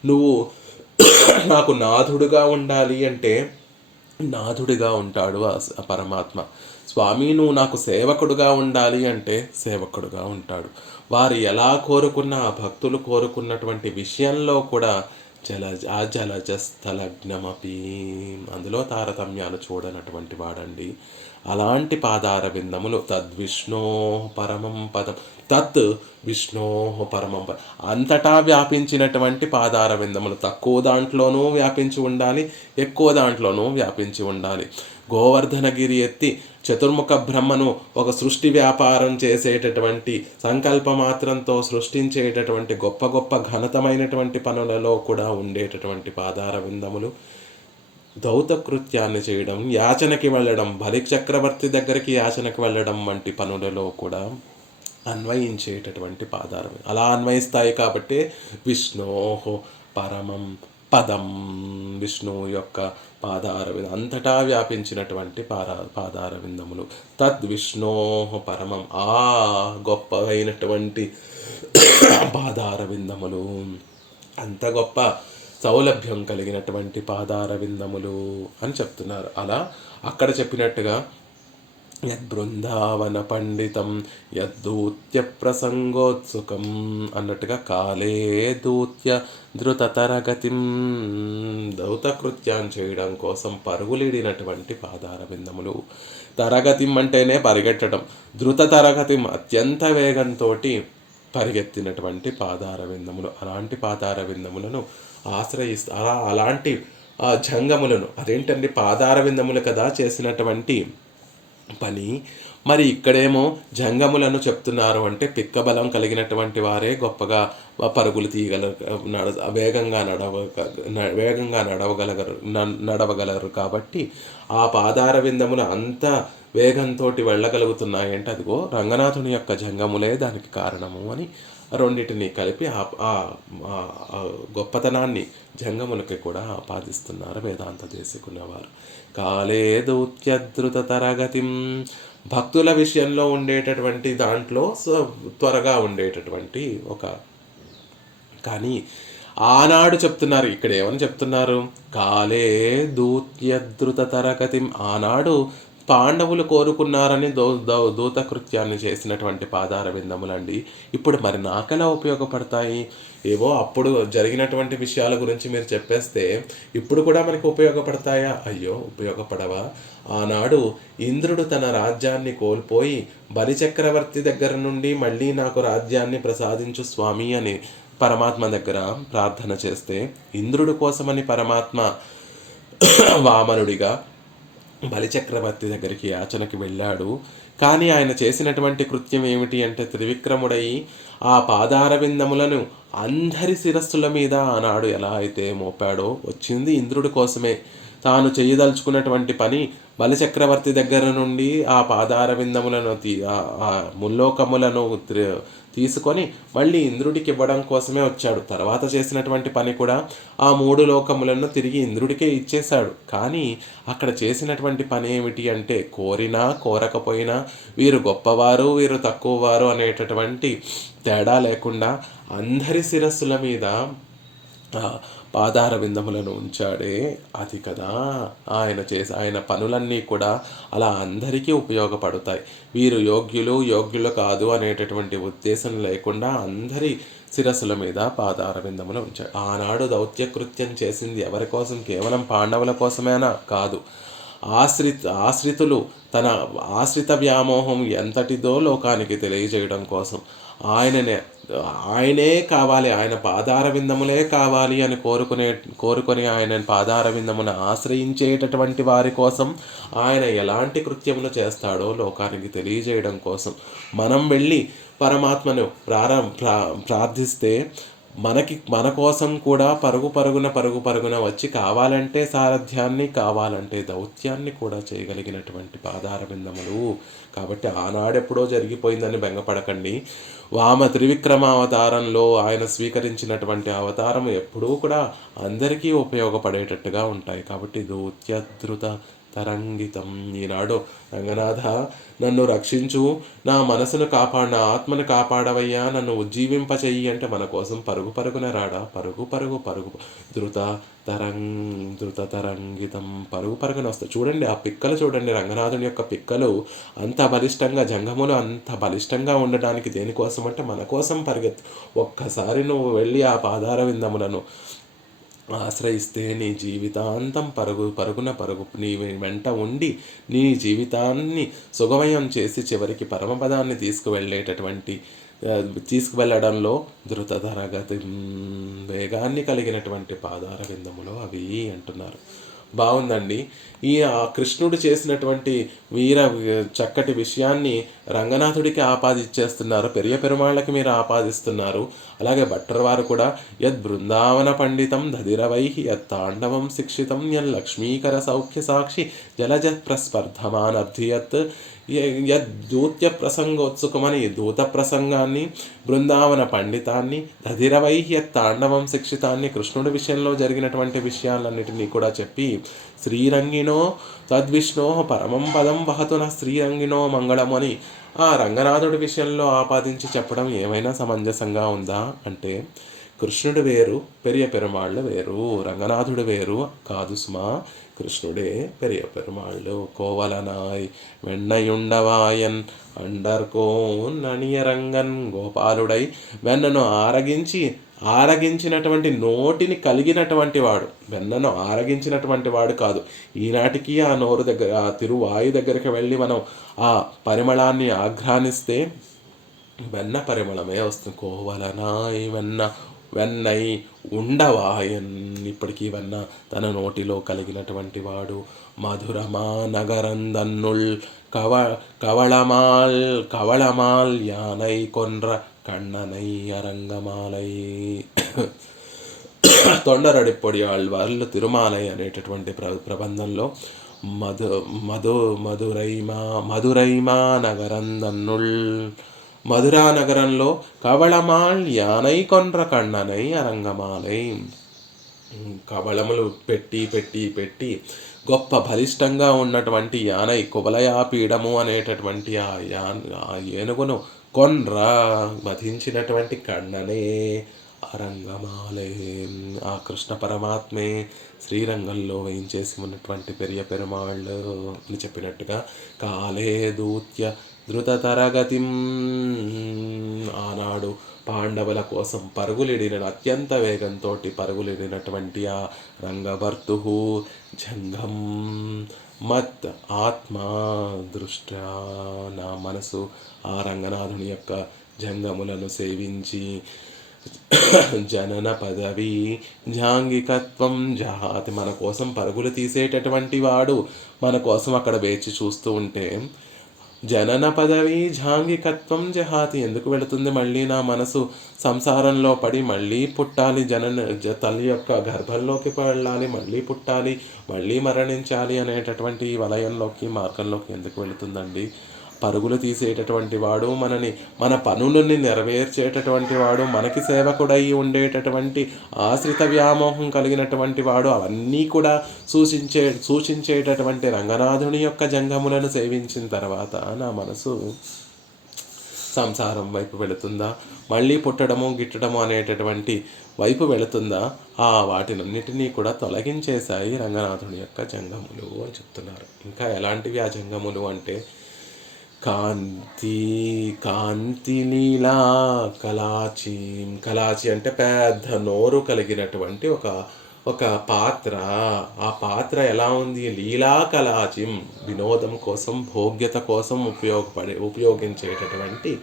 నువ్వు నాకు నాథుడుగా ఉండాలి అంటే నాథుడిగా ఉంటాడు ఆ పరమాత్మ. స్వామి నువ్వు నాకు సేవకుడుగా ఉండాలి అంటే సేవకుడుగా ఉంటాడు. వారు ఎలా కోరుకున్న, ఆ భక్తులు కోరుకున్నటువంటి విషయంలో కూడా జలజ స్థలగ్నమపి, అందులో తారతమ్యాలు చూడనటువంటి వాడండి. అలాంటి పాదార విందములు తద్విష్ణో పరమం పదం, తత్ విష్ణో పరమం పదం, అంతటా వ్యాపించినటువంటి పాదార విందములు. తక్కువ దాంట్లోనూ వ్యాపించి ఉండాలి, ఎక్కువ దాంట్లోనూ వ్యాపించి ఉండాలి. గోవర్ధనగిరి ఎత్తి చతుర్ముఖ బ్రహ్మను ఒక సృష్టి వ్యాపారం చేసేటటువంటి సంకల్ప మాత్రంతో సృష్టించేటటువంటి గొప్ప గొప్ప ఘనతమైనటువంటి పనులలో కూడా ఉండేటటువంటి పాదార విందములు. దౌత కృత్యాన్ని చేయడం, యాచనకి వెళ్ళడం, బలి చక్రవర్తి దగ్గరికి యాచనకి వెళ్ళడం వంటి పనులలో కూడా అన్వయించేటటువంటి పాదారం. అలా అన్వయిస్తాయి కాబట్టి విష్ణోహో పరమం పదం, విష్ణువు యొక్క పాదార అంతటా వ్యాపించినటువంటి పాదార విందములు. తద్విష్ణోహ పరమం, ఆ గొప్పవైనటువంటి పాదార విందములు, అంత గొప్ప సౌలభ్యం కలిగినటువంటి పాదార విందములు అని చెప్తున్నారు. అలా అక్కడ చెప్పినట్టుగా యద్బృందావన పండితం యద్దూత్య ప్రసంగోత్సుకం అన్నట్టుగా కాలే దూత్య ధృతతరగతిం, దౌతకృత్యాన్ని చేయడం కోసం పరుగులిడినటువంటి పాదార విందములు. తరగతిం అంటేనే పరిగెట్టడం, ధృత తరగతిం అత్యంత వేగంతో పరిగెత్తినటువంటి పాదార విందములు. అలాంటి పాదార విందములను అలాంటి జంగములను, అదేంటండి పాదార విందములు కదా చేసినటువంటి పని. మరి ఇక్కడేమో జంగములను చెప్తున్నారు అంటే పిక్కబలం కలిగినటువంటి వారే గొప్పగా పరుగులు తీయగలరు, వేగంగా నడవగలరు. కాబట్టి ఆ పాదార విందములు అంత వేగంతో వెళ్ళగలుగుతున్నాయంటే అదిగో రంగనాథుని యొక్క జంగములే దానికి కారణము అని రెండింటిని కలిపి ఆ గొప్పతనాన్ని జంగములకి కూడా ఆపాదిస్తున్నారు వేదాంత దేశికున్నవారు. కాలే దౌత్యధృత తరగతిం, భక్తుల విషయంలో ఉండేటటువంటి దాంట్లో త్వరగా ఉండేటటువంటి ఒక, కానీ ఆనాడు చెప్తున్నారు, ఇక్కడ ఏమని చెప్తున్నారు, కాలే దూత్యధృత తరగతిం, ఆనాడు పాండవులు కోరుకున్నారని దూతకృత్యాన్ని చేసినటువంటి పాదార విందములండి. ఇప్పుడు మరి నాకెలా ఉపయోగపడతాయి? ఏవో అప్పుడు జరిగినటువంటి విషయాల గురించి మీరు చెప్పేస్తే ఇప్పుడు కూడా మనకి ఉపయోగపడతాయా? అయ్యో ఉపయోగపడవా? ఆనాడు ఇంద్రుడు తన రాజ్యాన్ని కోల్పోయి బలిచక్రవర్తి దగ్గర నుండి మళ్ళీ నాకు రాజ్యాన్ని ప్రసాదించు స్వామి అని పరమాత్మ దగ్గర ప్రార్థన చేస్తే, ఇంద్రుడు కోసమని పరమాత్మ వామనుడిగా బలిచక్రవర్తి దగ్గరికి యాచనకి వెళ్ళాడు. కానీ ఆయన చేసినటువంటి కృత్యం ఏమిటి అంటే త్రివిక్రముడై ఆ పాదార విందములను అందరి శిరస్సుల మీద ఆనాడు ఎలా అయితే మోపాడో, వచ్చింది ఇంద్రుడి కోసమే. తాను చేయదలుచుకున్నటువంటి పని బలిచక్రవర్తి దగ్గర నుండి ఆ పాదార విందములను ముల్లోకములను తీసుకొని మళ్ళీ ఇంద్రుడికి ఇవ్వడం కోసమే వచ్చాడు. తర్వాత చేసినటువంటి పని కూడా ఆ 3 లోకములను తిరిగి ఇంద్రుడికే ఇచ్చేశాడు. కానీ అక్కడ చేసినటువంటి పని ఏమిటి అంటే, కోరినా కోరకపోయినా వీరు గొప్పవారు వీరు తక్కువవారు అనేటటువంటి తేడా లేకుండా అందరి శిరస్సుల మీద పాదార విందములను ఉంచాడే, అది కదా ఆయన పనులన్నీ కూడా అలా అందరికీ ఉపయోగపడతాయి. వీరు యోగ్యులు కాదు అనేటటువంటి ఉద్దేశం లేకుండా అందరి శిరస్సుల మీద పాదార విందములు ఉంచాడు. ఆనాడు దౌత్యకృత్యం చేసింది ఎవరి కోసం? కేవలం పాండవుల కోసమేనా? కాదు. ఆశ్రితులు తన ఆశ్రిత వ్యామోహం ఎంతటిదో లోకానికి తెలియజేయడం కోసం ఆయనే కావాలి, ఆయన పాదార విందములే కావాలి అని కోరుకొని ఆయన పాదార విందమును ఆశ్రయించేటటువంటి వారి కోసం ఆయన ఎలాంటి కృత్యములు చేస్తాడో లోకానికి తెలియజేయడం కోసం మనం వెళ్ళి పరమాత్మను ప్రార్థిస్తే మన కోసం కూడా పరుగు పరుగున వచ్చి కావాలంటే సారథ్యాన్ని, కావాలంటే దౌత్యాన్ని కూడా చేయగలిగినటువంటి పాదార విందములు. కాబట్టి ఆనాడెప్పుడో జరిగిపోయిందని బెంగపడకండి. వామ త్రివిక్రమ అవతారంలో ఆయన స్వీకరించినటువంటి అవతారం ఎప్పుడూ కూడా అందరికీ ఉపయోగపడేటట్టుగా ఉంటాయి. కాబట్టి దౌత్యధృత తరంగితం. ఈనాడు రంగనాథ నన్ను రక్షించు, నా మనసును కాపాడు, నా ఆత్మను కాపాడవయ్యా, నన్ను ఉజ్జీవింపచెయ్యి అంటే మన కోసం పరుగున రాడా. పరుగు ధృత తరంగితం పరుగున వస్తాయి. చూడండి ఆ పిక్కలు చూడండి, రంగనాథుని యొక్క పిక్కలు అంత బలిష్టంగా, జంగములు అంత బలిష్టంగా ఉండడానికి దేనికోసం అంటే మన కోసం పరిగెత్తు. ఒక్కసారి నువ్వు వెళ్ళి ఆ పాదార విందములను ఆశ్రయిస్తే నీ జీవితాంతం పరుగున నీ వెంట ఉండి నీ జీవితాన్ని సుగమయం చేసి చివరికి పరమపదాన్ని తీసుకువెళ్ళడంలో ధృతతరగతి వేగాన్ని కలిగినటువంటి పాదార విందములు అవి అంటున్నారు. బాగుందండి. కృష్ణుడు చేసినటువంటి చక్కటి విషయాన్ని రంగనాథుడికి ఆపాదించేస్తున్నారు, పెరియ పెరుమాళ్ళకి మీరు ఆపాదిస్తున్నారు. అలాగే భట్టర్ వారు కూడా యద్ బృందావన పండితం దధిరవై యత్ తాండవం శిక్షితం లక్ష్మీకర సౌఖ్య సాక్షి జలజ ప్రస్పర్ధమానర్థియత్ దూత్య ప్రసంగోత్సుకమని దూత ప్రసంగాన్ని, బృందావన పండితాన్ని, దధిరవైహ్య తాండవం శిక్షితాన్ని, కృష్ణుడి విషయంలో జరిగినటువంటి విషయాలన్నిటినీ కూడా చెప్పి శ్రీరంగిణో తద్విష్ణో పరమం పదం వహతున శ్రీరంగిణో మంగళము అని ఆ రంగనాథుడి విషయంలో ఆపాదించి చెప్పడం ఏమైనా సమంజసంగా ఉందా అంటే, కృష్ణుడు వేరు, పెరియ పెరుమాళ్ళు వేరు, రంగనాథుడు వేరు కాదు సుమా. కృష్ణుడే పెరియ పెరుమాళ్ళు. కోవలనాయ్ వెన్నయుండవాయన్ అండర్కో నణియరంగన్ గోపాలుడై వెన్నను ఆరగించినటువంటి నోటిని కలిగినటువంటి వాడు. వెన్నను ఆరగించినటువంటి వాడు కాదు. ఈనాటికి ఆ నోరు దగ్గర, ఆ తిరువాయు దగ్గరికి వెళ్ళి మనం ఆ పరిమళాన్ని ఆఘ్రానిస్తే వెన్న పరిమళమే వస్తుంది. కోవలనాయ్ వెన్నై ఉండవాయన్, ఇప్పటికీ వెన్న తన నోటిలో కలిగినటువంటి వాడు. మధురమా నగరందన్నుల్ కవళమాల్ యానై కొన్ర కண்ணనై అరంగమాలై. తొండరడిప్పొడి ఆళ్వార్లు తిరుమాలై అనేటటువంటి ప్రబంధంలో మధురైమా నగరందన్నుల్, మధురా నగరంలో కవళమాల్ యానై కొన్ర కണ്ണనై అరంగమాలై. కవళములు పెట్టి గొప్ప బలిష్టంగా ఉన్నటువంటి యానై కువలయాపీడము అనేటటువంటి ఆ ఏనుగును కొన్ర వధించినటువంటి కണ്ണనే అరంగమాలే. ఆ కృష్ణ పరమాత్మే శ్రీరంగంలో వేయించేసి ఉన్నటువంటి పెరియ పెరుమాళ్ళు అని చెప్పినట్టుగా కాలే దూత్య ధృత తరగతిం. ఆనాడు పాండవుల కోసం అత్యంత వేగంతో పరుగులిడినటువంటి ఆ రంగభర్తు జంగం మత్ ఆత్మ దృష్ట్యా, నా మనసు ఆ రంగనాథుని యొక్క జంగములను సేవించి జనన పదవి జాంగికత్వం జహాతి, మన కోసం పరుగులు తీసేటటువంటి వాడు మన కోసం అక్కడ వేచి చూస్తూ ఉంటే జనన పదవి జాంగికత్వం జహాతి, ఎందుకు వెళుతుంది మళ్ళీ నా మనసు సంసారంలో పడి మళ్ళీ పుట్టాలి, తల్లి యొక్క గర్భంలోకి వెళ్ళాలి, మళ్ళీ పుట్టాలి, మళ్ళీ మరణించాలి అనేటటువంటి వలయంలోకి మార్గంలోకి ఎందుకు వెళుతుందండి? పరుగులు తీసేటటువంటి వాడు, మన పనులని నెరవేర్చేటటువంటి వాడు, మనకి సేవకుడై ఉండేటటువంటి ఆశ్రిత వ్యామోహం కలిగినటువంటి వాడు, అవన్నీ కూడా సూచించేటటువంటి రంగనాథుని యొక్క జంగములను సేవించిన తర్వాత నా మనసు సంసారం వైపు వెళుతుందా, మళ్ళీ పుట్టడము గిట్టడము అనేటటువంటి వైపు వెళుతుందా? వాటినన్నిటినీ కూడా తొలగించేశాయి రంగనాథుని యొక్క జంగములు అని చెప్తున్నారు. ఇంకా ఎలాంటివి ఆ జంగములు అంటే, కాంతి లీలా కలాచి అంటే పెద్ద నోరు కలిగినటువంటి ఒక పాత్ర. ఆ పాత్ర ఎలా ఉంది? లీలా కలాచిం, వినోదం కోసం, భోగ్యత కోసం ఉపయోగించేటటువంటి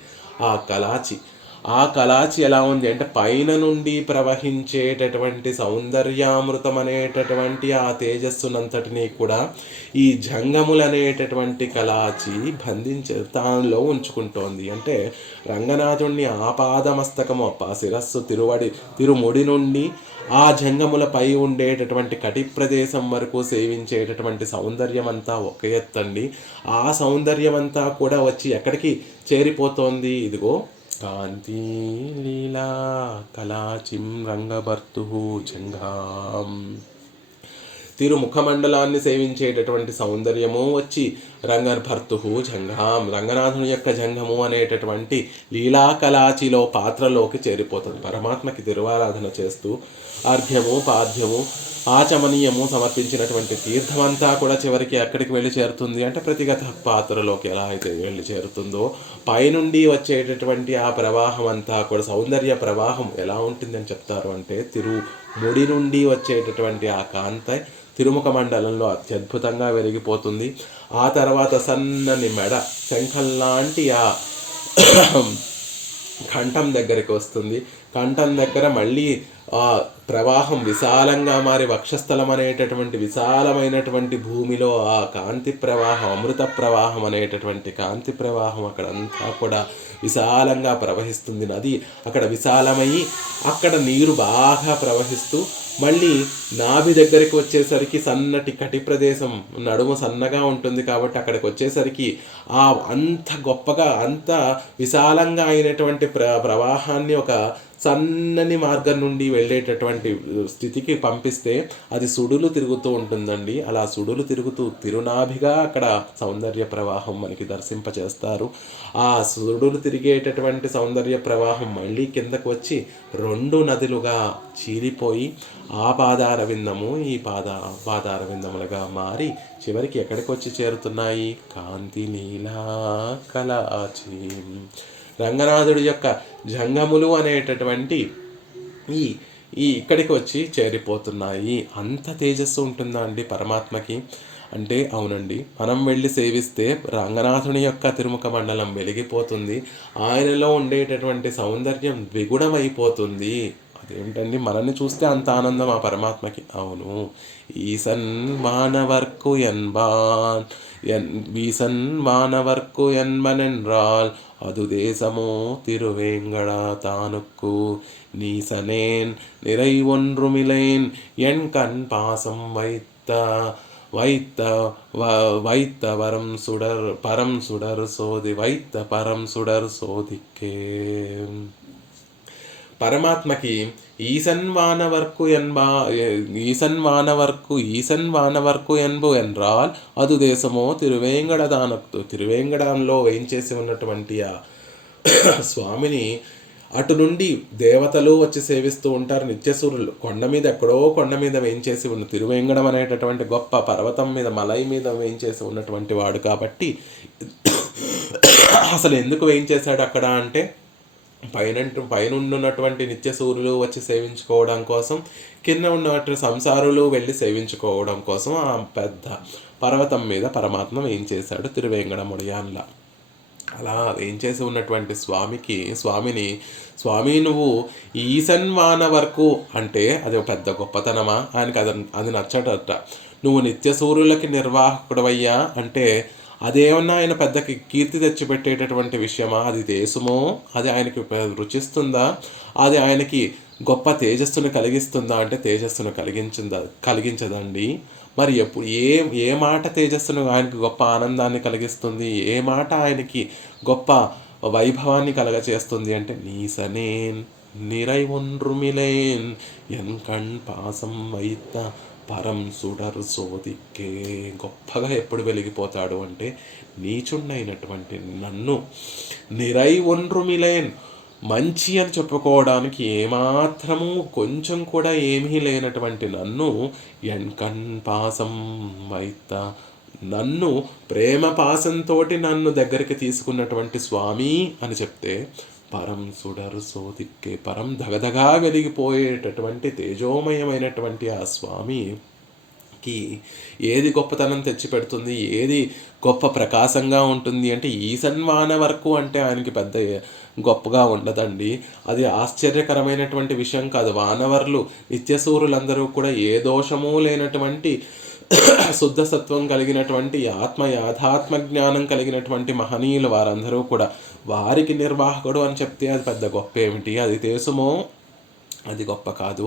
ఆ కలాచి. ఆ కలాచి ఎలా ఉంది అంటే పైన నుండి ప్రవహించేటటువంటి సౌందర్యామృతం అనేటటువంటి ఆ తేజస్సునంతటినీ కూడా ఈ జంగములు అనేటటువంటి కలాచి దానిలో ఉంచుకుంటోంది. అంటే రంగనాథుణ్ణి ఆపాదమస్తకము శిరస్సు తిరుముడి నుండి ఆ జంగములపై ఉండేటటువంటి కటి ప్రదేశం వరకు సేవించేటటువంటి సౌందర్యం అంతా ఒక ఎత్తండి. ఆ సౌందర్యం అంతా కూడా వచ్చి ఎక్కడికి చేరిపోతోంది? ఇదిగో కాంతి లీలా కళాచిం రంగభర్తు జంఘాం. తిరుముఖమండలాన్ని సేవించేటటువంటి సౌందర్యము వచ్చి రంగభర్తు జంఘాం, రంగనాథుని యొక్క జంఘము అనేటటువంటి లీలాకలాచిలో పాత్రలోకి చేరిపోతుంది. పరమాత్మకి తిరువారాధన చేస్తూ అర్ఘ్యము పాద్యము ఆచమనీయము సమర్పించినటువంటి తీర్థమంతా కూడా చివరికి ఎక్కడికి వెళ్ళి చేరుతుంది అంటే ప్రతిగత పాత్రలోకి ఎలా అయితే వెళ్ళి చేరుతుందో పైనుండి వచ్చేటటువంటి ఆ ప్రవాహం అంతా కూడా సౌందర్య ప్రవాహం ఎలా ఉంటుందని చెప్తారు అంటే ముడి నుండి వచ్చేటటువంటి ఆ కాంత తిరుముఖ మండలంలో అత్యద్భుతంగా వెలిగిపోతుంది. ఆ తర్వాత సన్నని మెడ శంఖంలాంటి ఆ కంఠం దగ్గరికి వస్తుంది. కంఠం దగ్గర మళ్ళీ ఆ ప్రవాహం విశాలంగా మారి వక్షస్థలం అనేటటువంటి విశాలమైనటువంటి భూమిలో ఆ కాంతి ప్రవాహం, అమృత ప్రవాహం అనేటటువంటి కాంతి ప్రవాహం అక్కడంతా కూడా విశాలంగా ప్రవహిస్తుంది. నది అక్కడ విశాలమయ్యి అక్కడ నీరు బాగా ప్రవహిస్తూ మళ్ళీ నాభి దగ్గరికి వచ్చేసరికి సన్నటి కటి ప్రదేశం, నడుము సన్నగా ఉంటుంది కాబట్టి అక్కడికి వచ్చేసరికి ఆ అంత గొప్పగా అంత విశాలంగా అయినటువంటి ప్రవాహాన్ని ఒక సన్నని మార్గం నుండి వెళ్ళేటటువంటి స్థితికి పంపిస్తే అది సుడులు తిరుగుతూ ఉంటుందండి. అలా సుడులు తిరుగుతూ తిరునాభిగా అక్కడ సౌందర్య ప్రవాహం మనకి దర్శింపచేస్తారు. ఆ సుడులు తిరిగేటటువంటి సౌందర్య ప్రవాహం మళ్ళీ కిందకు వచ్చి 2 నదులుగా చీలిపోయి ఆ పాదారవిందము ఈ పాదారవిందములుగా మారి చివరికి ఎక్కడికి వచ్చి చేరుతున్నాయి? కాంతి నీలా కళాచి, రంగనాథుడి యొక్క జంగములు అనేటటువంటి ఈ ఇక్కడికి వచ్చి చేరిపోతున్నాయి. అంత తేజస్సు ఉంటుందా అండి పరమాత్మకి అంటే? అవునండి. మనం వెళ్ళి సేవిస్తే రంగనాథుని యొక్క తిరుముఖ మండలం వెలిగిపోతుంది. ఆయనలో ఉండేటటువంటి సౌందర్యం ద్విగుణమైపోతుంది. అదేంటండి, మనల్ని చూస్తే అంత ఆనందం ఆ పరమాత్మకి. అవును. ఈసన్ మానవర్కు ఎన్బాన్ వీసన్ మానవర్కు ఎన్మనెన్రాల్ அது தேசமோ திருவேங்கடா தானுக்கு நீசனேன் நிறை ஒன்றுமிலேன் என் கண் பாசம் வைத்த பரம் சுடர் சோதிக்கே. పరమాత్మకి ఈసన్వానవర్కు ఎన్బు ఎన్రాల్ అదు దేశమో తిరువేంగడదానక్తు. తిరువేంగడంలో వేయించేసి ఉన్నటువంటి ఆ స్వామిని అటు నుండి దేవతలు వచ్చి సేవిస్తూ ఉంటారు. నిత్యసూరులు కొండ మీద వేయించేసి ఉన్న తిరువేంగడం అనేటటువంటి గొప్ప పర్వతం మీద మలై మీద వేయించేసి ఉన్నటువంటి వాడు కాబట్టి అసలు ఎందుకు వేయించేశాడు అక్కడ అంటే పైన ఉన్నటువంటి నిత్య సూర్యులు వచ్చి సేవించుకోవడం కోసం, కింద ఉన్నటువంటి సంసారులు వెళ్ళి సేవించుకోవడం కోసం ఆ పెద్ద పర్వతం మీద పరమాత్మ ఏం చేశాడు? తిరువేంగడముడియాన్లా. అలా ఏం చేసి ఉన్నటువంటి స్వామి నువ్వు ఈసన్వాన వరకు అంటే అది ఒక పెద్ద గొప్పతనమా? ఆయనకి అది నచ్చటట. నువ్వు నిత్య సూర్యులకి నిర్వాహకుడవయ్యా అంటే అదేమన్నా ఆయన పెద్దకి కీర్తి తెచ్చిపెట్టేటటువంటి విషయమా? అది దేశమో? అది ఆయనకి రుచిస్తుందా? అది ఆయనకి గొప్ప తేజస్సును కలిగిస్తుందా అంటే తేజస్సును కలిగించదండి. మరి ఎప్పుడు ఏ మాట తేజస్సును ఆయనకి గొప్ప ఆనందాన్ని కలిగిస్తుంది? ఏ మాట ఆయనకి గొప్ప వైభవాన్ని కలగచేస్తుంది అంటే నీసనేన్ నిరై ఒన్రుమిలేన్ ఎన్ కణ్ పాసం వైత పరం సుడర్ సోదిక్కే. గొప్పగా ఎప్పుడు వెలిగిపోతాడు అంటే నీచున్నైనటువంటి నన్ను నిరై ఒన్రుమిలేన్ మంచి అని చెప్పుకోవడానికి ఏమాత్రము కొంచెం కూడా ఏమీ లేనటువంటి నన్ను ఎన్కన్ పాసం వైత నన్ను ప్రేమ పాసంతో నన్ను దగ్గరికి తీసుకున్నటువంటి స్వామి అని చెప్తే పరం సుడరు సోదిక్కే, పరం దగదగా వెలిగిపోయేటటువంటి తేజోమయమైనటువంటి ఆ స్వామి కి ఏది గొప్పతనం తెచ్చిపెడుతుంది, ఏది గొప్ప ప్రకాశంగా ఉంటుంది అంటే ఈశన్వాన వరకు అంటే ఆయనకి పెద్ద గొప్పగా ఉండదండి. అది ఆశ్చర్యకరమైనటువంటి విషయం కాదు. వానవర్లు నిత్యసూరులందరూ కూడా ఏ దోషము లేనటువంటి శుద్ధ సత్వం కలిగినటువంటి యాథాత్మ జ్ఞానం కలిగినటువంటి మహనీయులు వారందరూ కూడా. వారికి నిర్వాహకుడు అని చెప్తే అది పెద్ద గొప్ప ఏమిటి? అది దేశమో అది గొప్ప కాదు.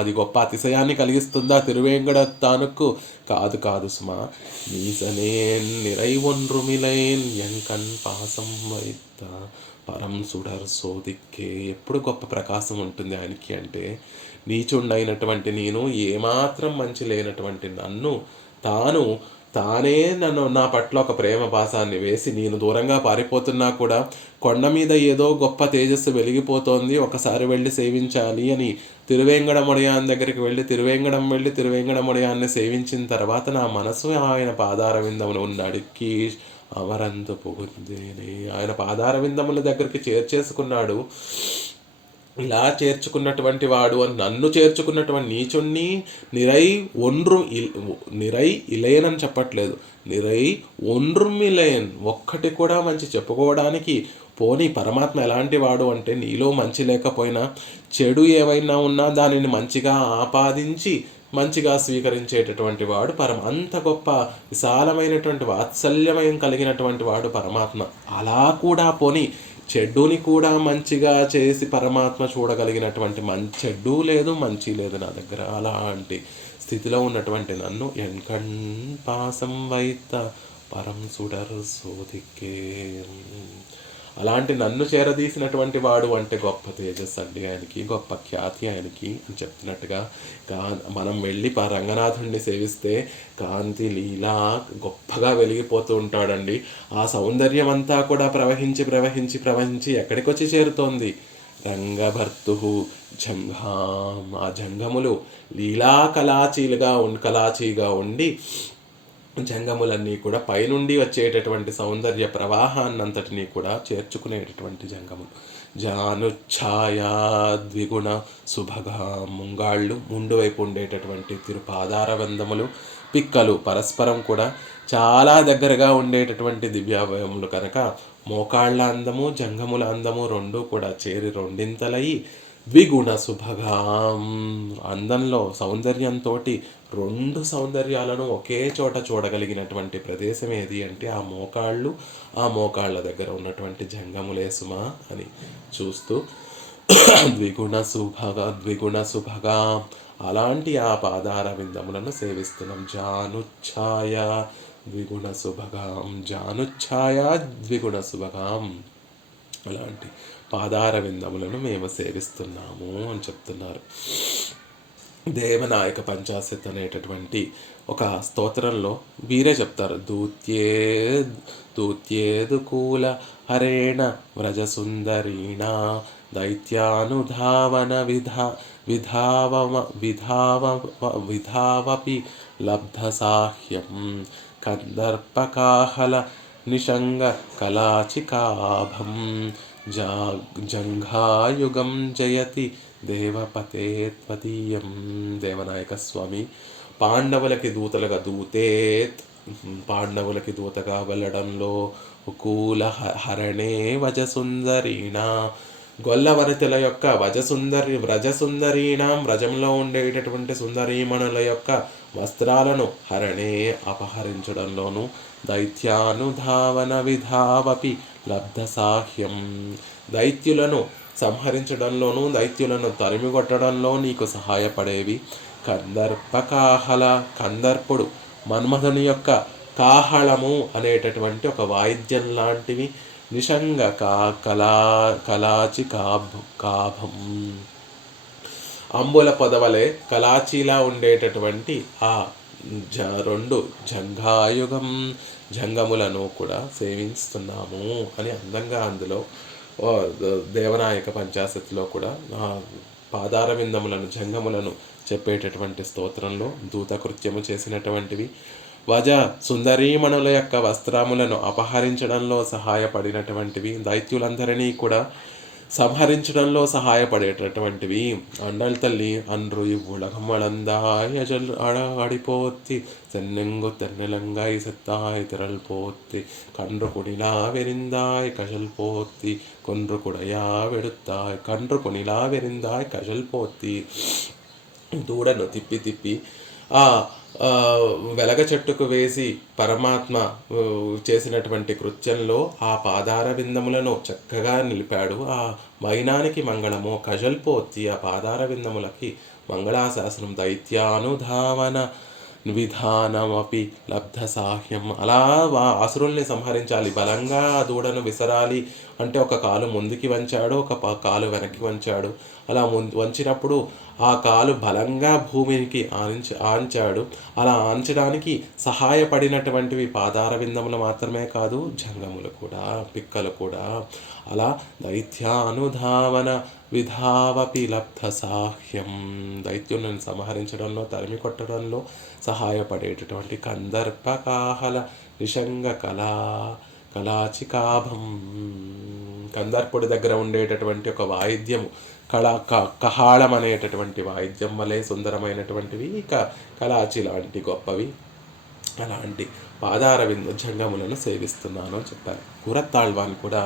అది గొప్ప అతిశయాన్ని కలిగిస్తుందా తిరువేంకడத்தானுக்கு? కాదు సుమా. నీసనేన్ నిరై ఒన్రుమిలేన్ ఎంకన్ పాసం వైత పరం సుడర్ సోదిక్కే. ఎప్పుడు గొప్ప ప్రకాశం ఉంటుంది ఆయనకి అంటే, నీచుండైనటువంటి నేను, ఏమాత్రం మంచి లేనటువంటి నన్ను తానే నా పట్ల ఒక ప్రేమ పాసాన్ని వేసి, నేను దూరంగా పారిపోతున్నా కూడా కొండ మీద ఏదో గొప్ప తేజస్సు వెలిగిపోతోంది, ఒకసారి వెళ్ళి సేవించాలి అని తిరువేంగడముడియాన్ దగ్గరికి వెళ్ళి తిరువేంగడముడియాన్ని సేవించిన తర్వాత నా మనసు ఆయన పాదార విందములు నడికి అవరంతు పొగుందేనే. ఆయన పాదార విందముల దగ్గరికి చేర్చేసుకున్నాడు. ఇలా చేర్చుకున్నటువంటి వాడు అని నన్ను చేర్చుకున్నటువంటి నీచుణ్ణి నిరై ఇలేనని చెప్పట్లేదు, నిరై ఒన్రుమిలేన్, ఒక్కటి కూడా మంచి చెప్పుకోవడానికి. పోనీ పరమాత్మ ఎలాంటి వాడు అంటే, నీలో మంచి లేకపోయినా చెడు ఏమైనా ఉన్నా దానిని మంచిగా ఆపాదించి మంచిగా స్వీకరించేటటువంటి వాడు అంత గొప్ప విశాలమైనటువంటి వాత్సల్యమయం కలిగినటువంటి వాడు పరమాత్మ. అలా కూడా పోనీ చెడ్డుని కూడా మంచిగా చేసి పరమాత్మ చూడగలిగినటువంటి చెడ్డు లేదు మంచి లేదు నా దగ్గర. అలాంటి స్థితిలో ఉన్నటువంటి నన్ను ఎన్కణ్ పాసం వైత పరం సుడర్ సోదిక్కే, అలాంటి నన్ను చేరదీసినటువంటి వాడు అంటే గొప్ప తేజస్సు అండి ఆయనకి, గొప్ప ఖ్యాతి ఆయనకి అని చెప్తున్నట్టుగా. మనం వెళ్ళి రంగనాథుడిని సేవిస్తే కాంతి లీలా గొప్పగా వెలిగిపోతూ ఉంటాడండి. ఆ సౌందర్యం అంతా కూడా ప్రవహించి ఎక్కడికి వచ్చి చేరుతోంది? రంగభర్తు జంఘాం. ఆ జంగములు లీలా కలాచీగా ఉండి జంగములన్నీ కూడా పైనుండి వచ్చేటటువంటి సౌందర్య ప్రవాహాన్నంతటినీ కూడా చేర్చుకునేటటువంటి జంగములు. జానుఛాయా ద్విగుణ సుభగా. ముంగాళ్ళు ముందు వైపు ఉండేటటువంటి తిరుపాదార వందములు, పిక్కలు పరస్పరం కూడా చాలా దగ్గరగా ఉండేటటువంటి దివ్యావయములు కనుక మోకాళ్ళ అందము జంగముల అందము రెండూ కూడా చేరి రెండింతలై ద్విగుణ సుభగాం, అందంలో సౌందర్యంతో రెండు సౌందర్యాలను ఒకే చోట చూడగలిగినటువంటి ప్రదేశం ఏది అంటే ఆ మోకాళ్ళ దగ్గర ఉన్నటువంటి జంగములే సుమా అని చూస్తూ ద్విగుణ సుభగా అలాంటి ఆ పాదార విందములను సేవిస్తున్నాం. జానుఛాయ ద్విగుణ సుభగాం అలాంటి పాదార విందములను మేము సేవిస్తున్నాము అని చెప్తున్నారు. దేవనాయక పంచాశత్ అనేటటువంటి ఒక స్తోత్రంలో వీరే చెప్తారు. దూత్యేదుకూల హరేణ వ్రజసుందరీణ దైత్యానుధావన విధావపి లబ్ధసాహ్యం కందర్పకాహల నిషంగ కలాచికాభం జంఘాయుగం జయతి దేవపతే త్వదీయం. దేవనాయక స్వామి పాండవులకి దూతగా వెళ్ళడంలో కూల హరణే వజసుందరీణ, గొల్లవనితుల యొక్క వ్రజసుందరీణం వ్రజంలో ఉండేటటువంటి సుందరీమణుల యొక్క వస్త్రాలను హరణే అపహరించడంలోను దైత్యానుధావన విధావపి లబ్ధసాహ్యం, దైత్యులను సంహరించడంలోనూ దైత్యులను తరిమికొట్టడంలో నీకు సహాయపడేవి. కందర్పుడు మన్మధుని యొక్క కాహళము అనేటటువంటి ఒక వాయిద్యం లాంటివి. నిషంగ కలాచి కాభం, అంబుల పొదవలే కలాచీలా ఉండేటటువంటి ఆ రెండు జంగములను కూడా సేవిస్తున్నాము అని అందంగా అందులో దేవనాయక పంచాశత్లో కూడా పాదార విందములను జంగములను చెప్పేటటువంటి స్తోత్రంలో దూతకృత్యము చేసినటువంటివి, వజ సుందరీమణుల యొక్క వస్త్రములను అపహరించడంలో సహాయపడినటువంటివి, దైత్యులందరినీ కూడా సంహరించడంలో సహాయపడేటటువంటివి. అన్నల్ తల్లి అన్రు ఉలగం అళందాయ్ అజల్ ఆడిపోత్తి சென்னெங்கு தென்னலங்காய் செத்தாய் திரள் போத்தி கன்று குணிலா வெறிந்தாய் கழல் போத்தி கொன்று குடையா வெடுத்தாய் கன்று குணிలా వెరిందాయ్ కజల్ పోతి. దూడను తిప్పి తిప్పి ఆ వెలగ చెట్టుకు వేసి పరమాత్మ చేసినటువంటి కృత్యంలో ఆ పాదార విందములను చక్కగా నిలిపాడు. ఆ మైనానికి మంగళము కజల్పోతి, ఆ పాదార విందములకి మంగళాశాసనం. దైత్యానుధావన విధానమపి లబ్ధ సాహ్యం. అలా అసురుల్ని సంహరించాలి. బలంగా ఆ దూడను విసరాలి అంటే ఒక కాలు ముందుకి వంచాడు, ఒక కాలు వెనక్కి వంచాడు. అలా వంచినప్పుడు ఆ కాలు బలంగా భూమికి ఆంచాడు. అలా ఆంచడానికి సహాయపడినటువంటివి పాదార విందములు మాత్రమే కాదు, జంగములు కూడా, పిక్కలు కూడా. అలా దైత్యానుధావన విధావపి లబ్ధ సాహ్యం. దైత్యులను సంహరించడంలో, తరిమి కొట్టడంలో సహాయపడేటటువంటి కందర్ప కాహల నిషంగ కళాచికాభం. కందర్పుడి దగ్గర ఉండేటటువంటి ఒక వాయిద్యము, కహాళం అనేటటువంటి వాయిద్యం వలె సుందరమైనటువంటివి, ఇక కళాచి లాంటి గొప్పవి. అలాంటి పాదార జంగములను సేవిస్తున్నాను అని చెప్పారు. కురత్తాళ్వాన్ కూడా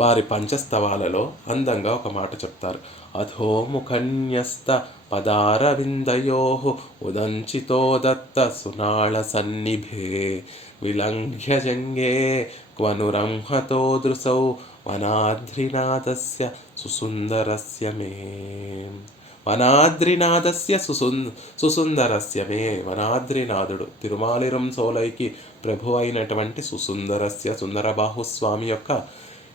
వారి పంచస్తవాలలో అందంగా ఒక మాట చెప్తారు. అధోముఖన్యస్త పదార విందయో ఉదంచితో దత్త సునాళ సన్నిభే విలంఘ్య జంగే క్వనురంహతో దృశౌ వనాద్రినాథస్య సుసుందరస్య మే. వనాద్రినాథస్య సుసుందరస్య మే. వనాద్రినాథుడు తిరుమాలిరం సోలైకి ప్రభు అయినటువంటి సుసుందరస్య సుందరబాహుస్వామి యొక్క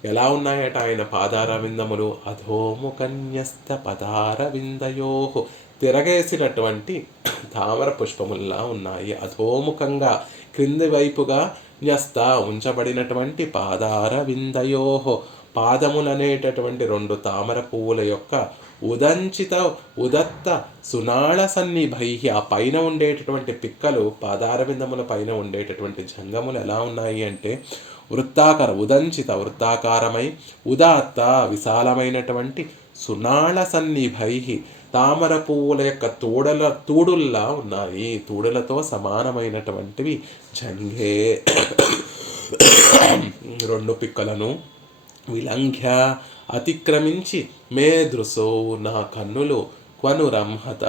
ఎలా ఉన్నాయట ఆయన పాదార విందములు? అధోముఖన్యస్త పదార విందయో, తిరగేసినటువంటి తామర పుష్పముల్లా ఉన్నాయి. అధోముఖంగా క్రింది వైపుగా న్యస్త ఉంచబడినటువంటి పాదార విందయో, పాదములనేటటువంటి రెండు తామర పువ్వుల యొక్క ఉదత్త సునాళ సన్నిభై, ఆ పైన ఉండేటటువంటి పిక్కలు, పాదార విందముల పైన ఉండేటటువంటి జంగములు ఎలా ఉన్నాయి అంటే వృత్తాకారమై, ఉదాత్త విశాలమైనటువంటి, సునాళ సన్నిభై తామర పువ్వుల యొక్క తూడుల్లా ఉన్నాయి. తూడులతో సమానమైనటువంటివి. జంఘే రెండు పిక్కలను, విలంఘ్య అతిక్రమించి, మే దృశో నా కన్నులు, క్వనురంహత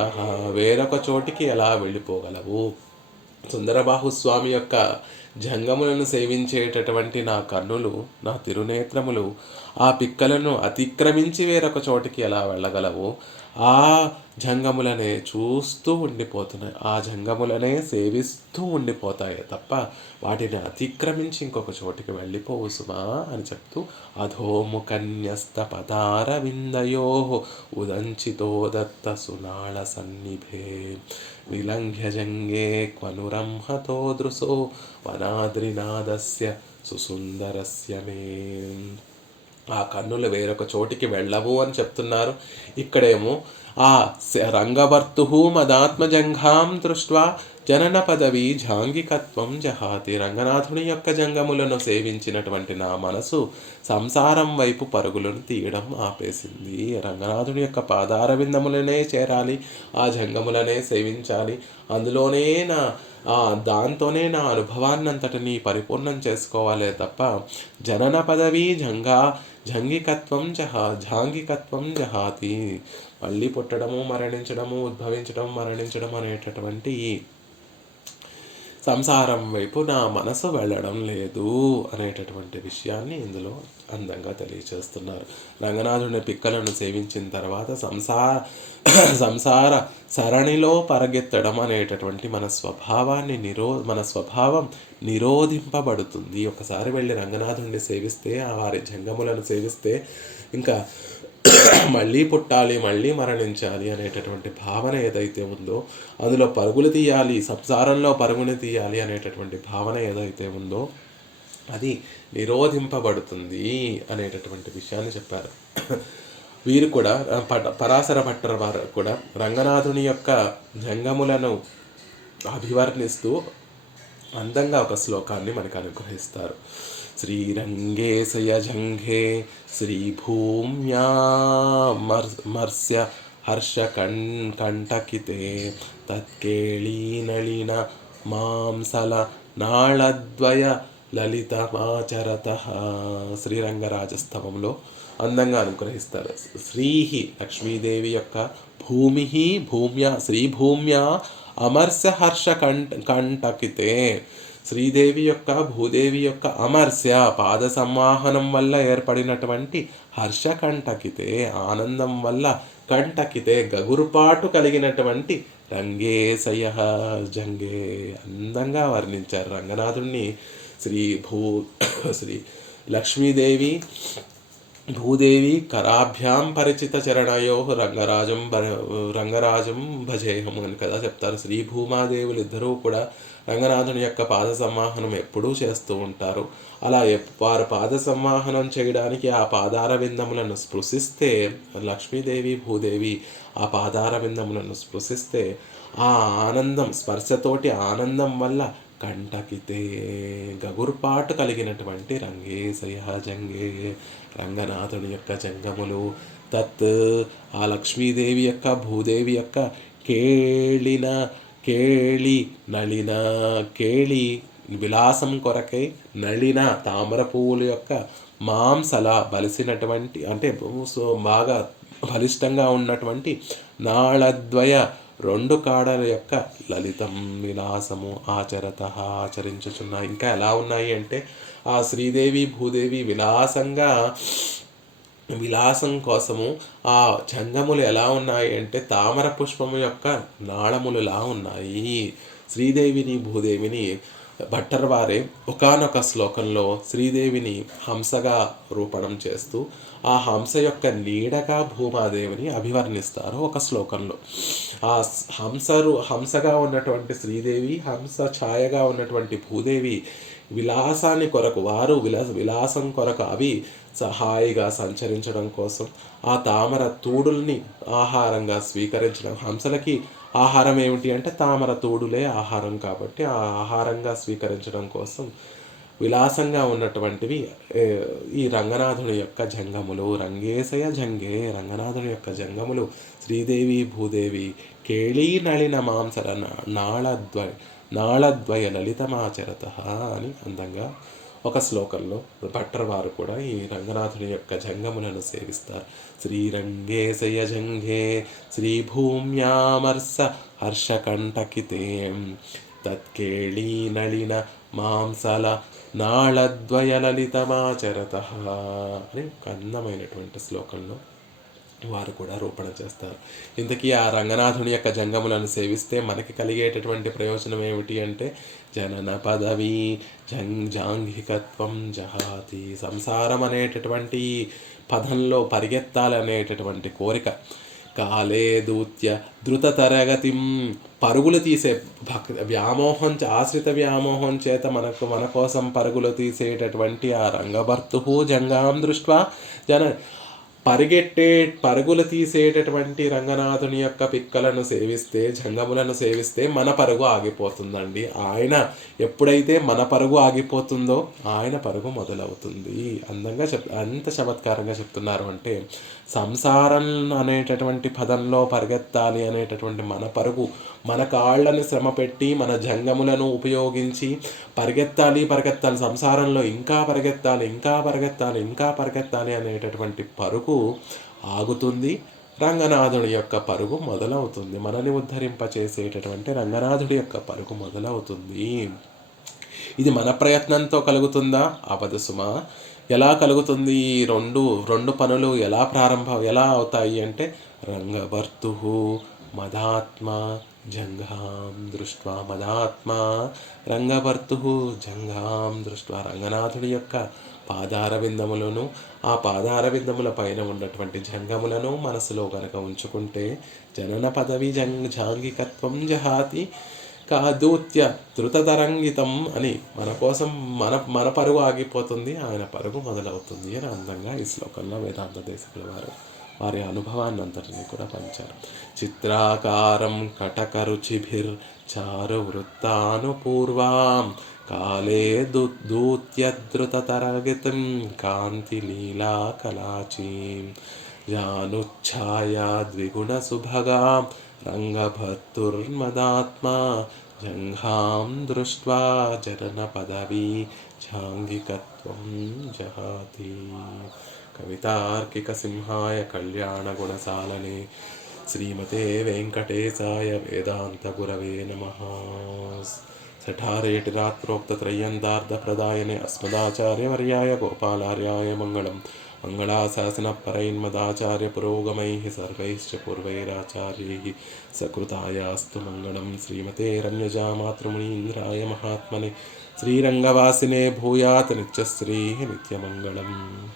వేరొక చోటికి ఎలా వెళ్ళిపోగలవు. సుందరబాహుస్వామి యొక్క జంగములను సేవించేటటువంటి నా కన్నులు, నా తిరునేత్రములు ఆ పిక్కలను అతిక్రమించి వేరొక చోటికి ఎలా వెళ్ళగలవు. ఆ జంగములనే చూస్తూ ఉండిపోతున్నాయి, ఆ జంగములనే సేవిస్తూ ఉండిపోతాయి తప్ప వాటిని అతిక్రమించి ఇంకొక చోటికి వెళ్ళిపోవు సుమా అని చెప్తూ, అధోముఖన్యస్త పదార విందయో ఉదంచితో దత్త సునాళ సన్నిభే విలంఘ్య జంగే క్వనురంహతో దృశో వనాద్రినాథస్య సుసుందరస్య మే. ఆ కన్నులు వేరొక చోటికి వెళ్ళవు అని చెప్తున్నారు. ఇక్కడేమో ఆ రంగవర్తు మదాత్మజంఘాం దృష్ట్వా జనన పదవి జాంగికత్వం జహాతి. రంగనాథుని యొక్క జంగములను సేవించినటువంటి నా మనసు సంసారం వైపు పరుగులను తీయడం ఆపేసింది. రంగనాథుని యొక్క పాదార విందములనే చేరాలి, ఆ జంగములనే సేవించాలి, అందులోనే దాంతోనే నా అనుభవాన్నంతటిని పరిపూర్ణం చేసుకోవాలే తప్ప జనన పదవి జాంగికత్వం జహాతి. మళ్ళీ పుట్టడము, మరణించడము, ఉద్భవించడం, మరణించడం అనేటటువంటి సంసారం వైపు నా మనసు వెళ్ళడం లేదు అనేటటువంటి విషయాన్ని ఇందులో అందంగా తెలియచేస్తున్నారు. రంగనాథుని పిక్కలను సేవించిన తర్వాత సంసార సరణిలో పరిగెత్తడం అనేటటువంటి మన స్వభావం నిరోధింపబడుతుంది. ఒకసారి వెళ్ళి రంగనాథుడిని సేవిస్తే, ఆ వారి జంగములను సేవిస్తే ఇంకా మళ్ళీ పుట్టాలి, మళ్ళీ మరణించాలి అనేటటువంటి భావన ఏదైతే ఉందో, అందులో పరుగులు తీయాలి, సంసారంలో పరుగులు తీయాలి అనేటటువంటి భావన ఏదైతే ఉందో అది నిరోధింపబడుతుంది అనేటటువంటి విషయాన్ని చెప్పారు. వీరు కూడా పరాశర భట్టర్ వారు కూడా రంగనాథుని యొక్క జంగములను అభివర్ణిస్తూ అందంగా ఒక శ్లోకాన్ని మనకు అనుగ్రహిస్తారు. శ్రీరంగేశయ జంఘే శ్రీభూమ్యా మర్స్య హర్షకంఠకితే తత్కేళీనళిన మాంసల నాళద్వయ లలితమాచరతః. శ్రీరంగరాజస్తవంలో అందంగా అనుగ్రహిస్తారు. శ్రీహి లక్ష్మీదేవి యొక్క భూమి భూమ్యా శ్రీభూమ్యా అమర్స్య కంఠకితే. శ్రీదేవి యొక్క భూదేవి యొక్క అమర్స్య పాద సంవాహనం వల్ల ఏర్పడినటువంటి హర్షకంఠకితే ఆనందం వల్ల కంఠకితే గగురుపాటు కలిగినటువంటి రంగేశయ జంగే అందంగా వర్ణించారు రంగనాథుణ్ణి. శ్రీ లక్ష్మీదేవి భూదేవి కరాభ్యాం పరిచిత చరణయో రంగరాజం భజేహం అని కదా చెప్తారు. శ్రీ భూమాదేవులు ఇద్దరూ కూడా రంగనాథుని యొక్క పాద సంవాహనం ఎప్పుడూ చేస్తూ ఉంటారు. అలా వారు పాద సంవాహనం చేయడానికి ఆ పాదార విందములను స్పృశిస్తే లక్ష్మీదేవి భూదేవి ఆ పాదార విందములను స్పృశిస్తే ఆ ఆనందం స్పర్శతోటి ఆనందం వల్ల కంఠకితే గగుర్పాటు కలిగినటువంటి రంగేశయ జంగే రంగనాథుని యొక్క జంగములు. తత్ ఆ లక్ష్మీదేవి యొక్క భూదేవి యొక్క నళిన కేళి విలాసం కొరకై నళిన తామర పువ్వుల యొక్క మాంసల బలిసినటువంటి అంటే బాగా బలిష్టంగా ఉన్నటువంటి నాళద్వయ రెండు కాడల యొక్క లలితం విలాసము ఆచరించుచున్నాయి. ఇంకా ఎలా ఉన్నాయి అంటే ఆ శ్రీదేవి భూదేవి విలాసం కోసము ఆ జంగములు ఎలా ఉన్నాయి అంటే తామర పుష్పము యొక్క నాళములులా ఉన్నాయి. శ్రీదేవిని భూదేవిని భట్టర్ వారే ఒకానొక శ్లోకంలో శ్రీదేవిని హంసగా రూపణం చేస్తూ ఆ హంస యొక్క నీడగా భూమాదేవిని అభివర్ణిస్తారు ఒక శ్లోకంలో. ఆ హంసగా ఉన్నటువంటి శ్రీదేవి హంస ఛాయగా ఉన్నటువంటి భూదేవి విలాసాన్ని కొరకు వారు విలాసం కొరకు అవి హాయిగా సంచరించడం కోసం ఆ తామర తూడుల్ని ఆహారంగా స్వీకరించడం. హంసలకి ఆహారం ఏమిటి అంటే తామర తూడులే ఆహారం కాబట్టి ఆ ఆహారంగా స్వీకరించడం కోసం విలాసంగా ఉన్నటువంటివి ఈ రంగనాథుని యొక్క జంగములు. రంగేశయ జంగే రంగనాథుని యొక్క జంగములు శ్రీదేవి భూదేవి కేళీ నళిన మాంసర నాళద్వయ లలితమాచరత అని అందంగా ఒక శ్లోకంలో భట్టర్ వారు కూడా ఈ రంగనాథుని యొక్క జంగములను సేవిస్తారు. శ్రీరంగేశయ జంఘే శ్రీభూమ్యామర్స హర్షకంఠకితే తత్కేళీ నళిన మాంసల నాళద్వయ లలితమాచరత అని ఒక అందమైనటువంటి శ్లోకంలో వారు కూడా రూపణ చేస్తారు. ఇంతకీ ఆ రంగనాథుని యొక్క జంగములను సేవిస్తే మనకి కలిగేటటువంటి ప్రయోజనం ఏమిటి అంటే జనన పదవి జాంఘికత్వం జహాతి. సంసారం అనేటటువంటి పదంలో పరిగెత్తాలనేటటువంటి కోరిక కాలే దూత్య ధృత తరగతిం పరుగులు తీసే వ్యామోహం ఆశ్రిత వ్యామోహం చేత మన కోసం పరుగులు తీసేటటువంటి ఆ రంగభర్తు జంగాం దృష్ట్వా పరుగులు తీసేటటువంటి రంగనాథుని యొక్క పిక్కలను సేవిస్తే జంగములను సేవిస్తే మన పరుగు ఆగిపోతుందండి. ఆయన ఎప్పుడైతే మన పరుగు ఆగిపోతుందో ఆయన పరుగు మొదలవుతుంది. అందంగా అంత చమత్కారంగా చెప్తున్నారు అంటే సంసారం అనేటటువంటి పదంలో పరిగెత్తాలి అనేటటువంటి మన పరుగు మన కాళ్ళని శ్రమ పెట్టి మన జంగములను ఉపయోగించి పరిగెత్తాలి సంసారంలో ఇంకా పరిగెత్తాలి అనేటటువంటి పరుగు ఆగుతుంది. రంగనాథుడి యొక్క పరుగు మొదలవుతుంది. మనని ఉద్ధరింపచేసేటటువంటి రంగనాథుడి యొక్క పరుగు మొదలవుతుంది. ఇది మన ప్రయత్నంతో కలుగుతుందా? అబద్ధ సుమా. ఎలా కలుగుతుంది? ఈ రెండు పనులు ఎలా అవుతాయి అంటే రంగభర్తు మదాత్మ జంఘాం దృష్ట్వా రంగభర్తు జంఘాం దృష్ట్వా రంగనాథుడి యొక్క పాదార విందములను ఆ పాదార విందముల పైన ఉన్నటువంటి జంగములను మనసులో కనుక ఉంచుకుంటే జనన పదవి జాంగికత్వం జహాతి కాదూత్య ధృతతరంగితం అని మన కోసం మన పరుగు ఆగిపోతుంది, ఆయన పరుగు మొదలవుతుంది అని అందంగా ఈ శ్లోకంలో వేదాంత దేశకుల వారి అనుభవాన్ని అంతటినీ కూడా పంచారు. చిత్రాకారం కటకరుచిభిర్ చారు వృత్తానుపూర్వాం काले दूत्यद्रुततरगितिं कान्तिलीलाकलाचीं जानुच्छाया द्विगुणसुभगां रङ्गभर्तुर्मदात्मा जङ्घां दृष्ट्वा जननपदवी झाङ्गिकत्वं जहाति। कवितार्किकसिंहाय कल्याणगुणसालने श्रीमते वेङ्कटेशाय वेदान्तगुरवे नमः। सठारेटि रात्रोक्तत्रय्यन्तार्धप्रदायने अस्मदाचार्यवर्याय गोपालार्याय मङ्गलम्। मङ्गलाशासनपरैन्मदाचार्यपुरोगमैः सर्वैश्च पूर्वैराचार्यैः सकृतायास्तु मङ्गलं। श्रीमते रम्यजामातृमुनीन्द्राय महात्मने श्रीरङ्गवासिने भूयात् नित्यश्रीः नित्यमङ्गलम्।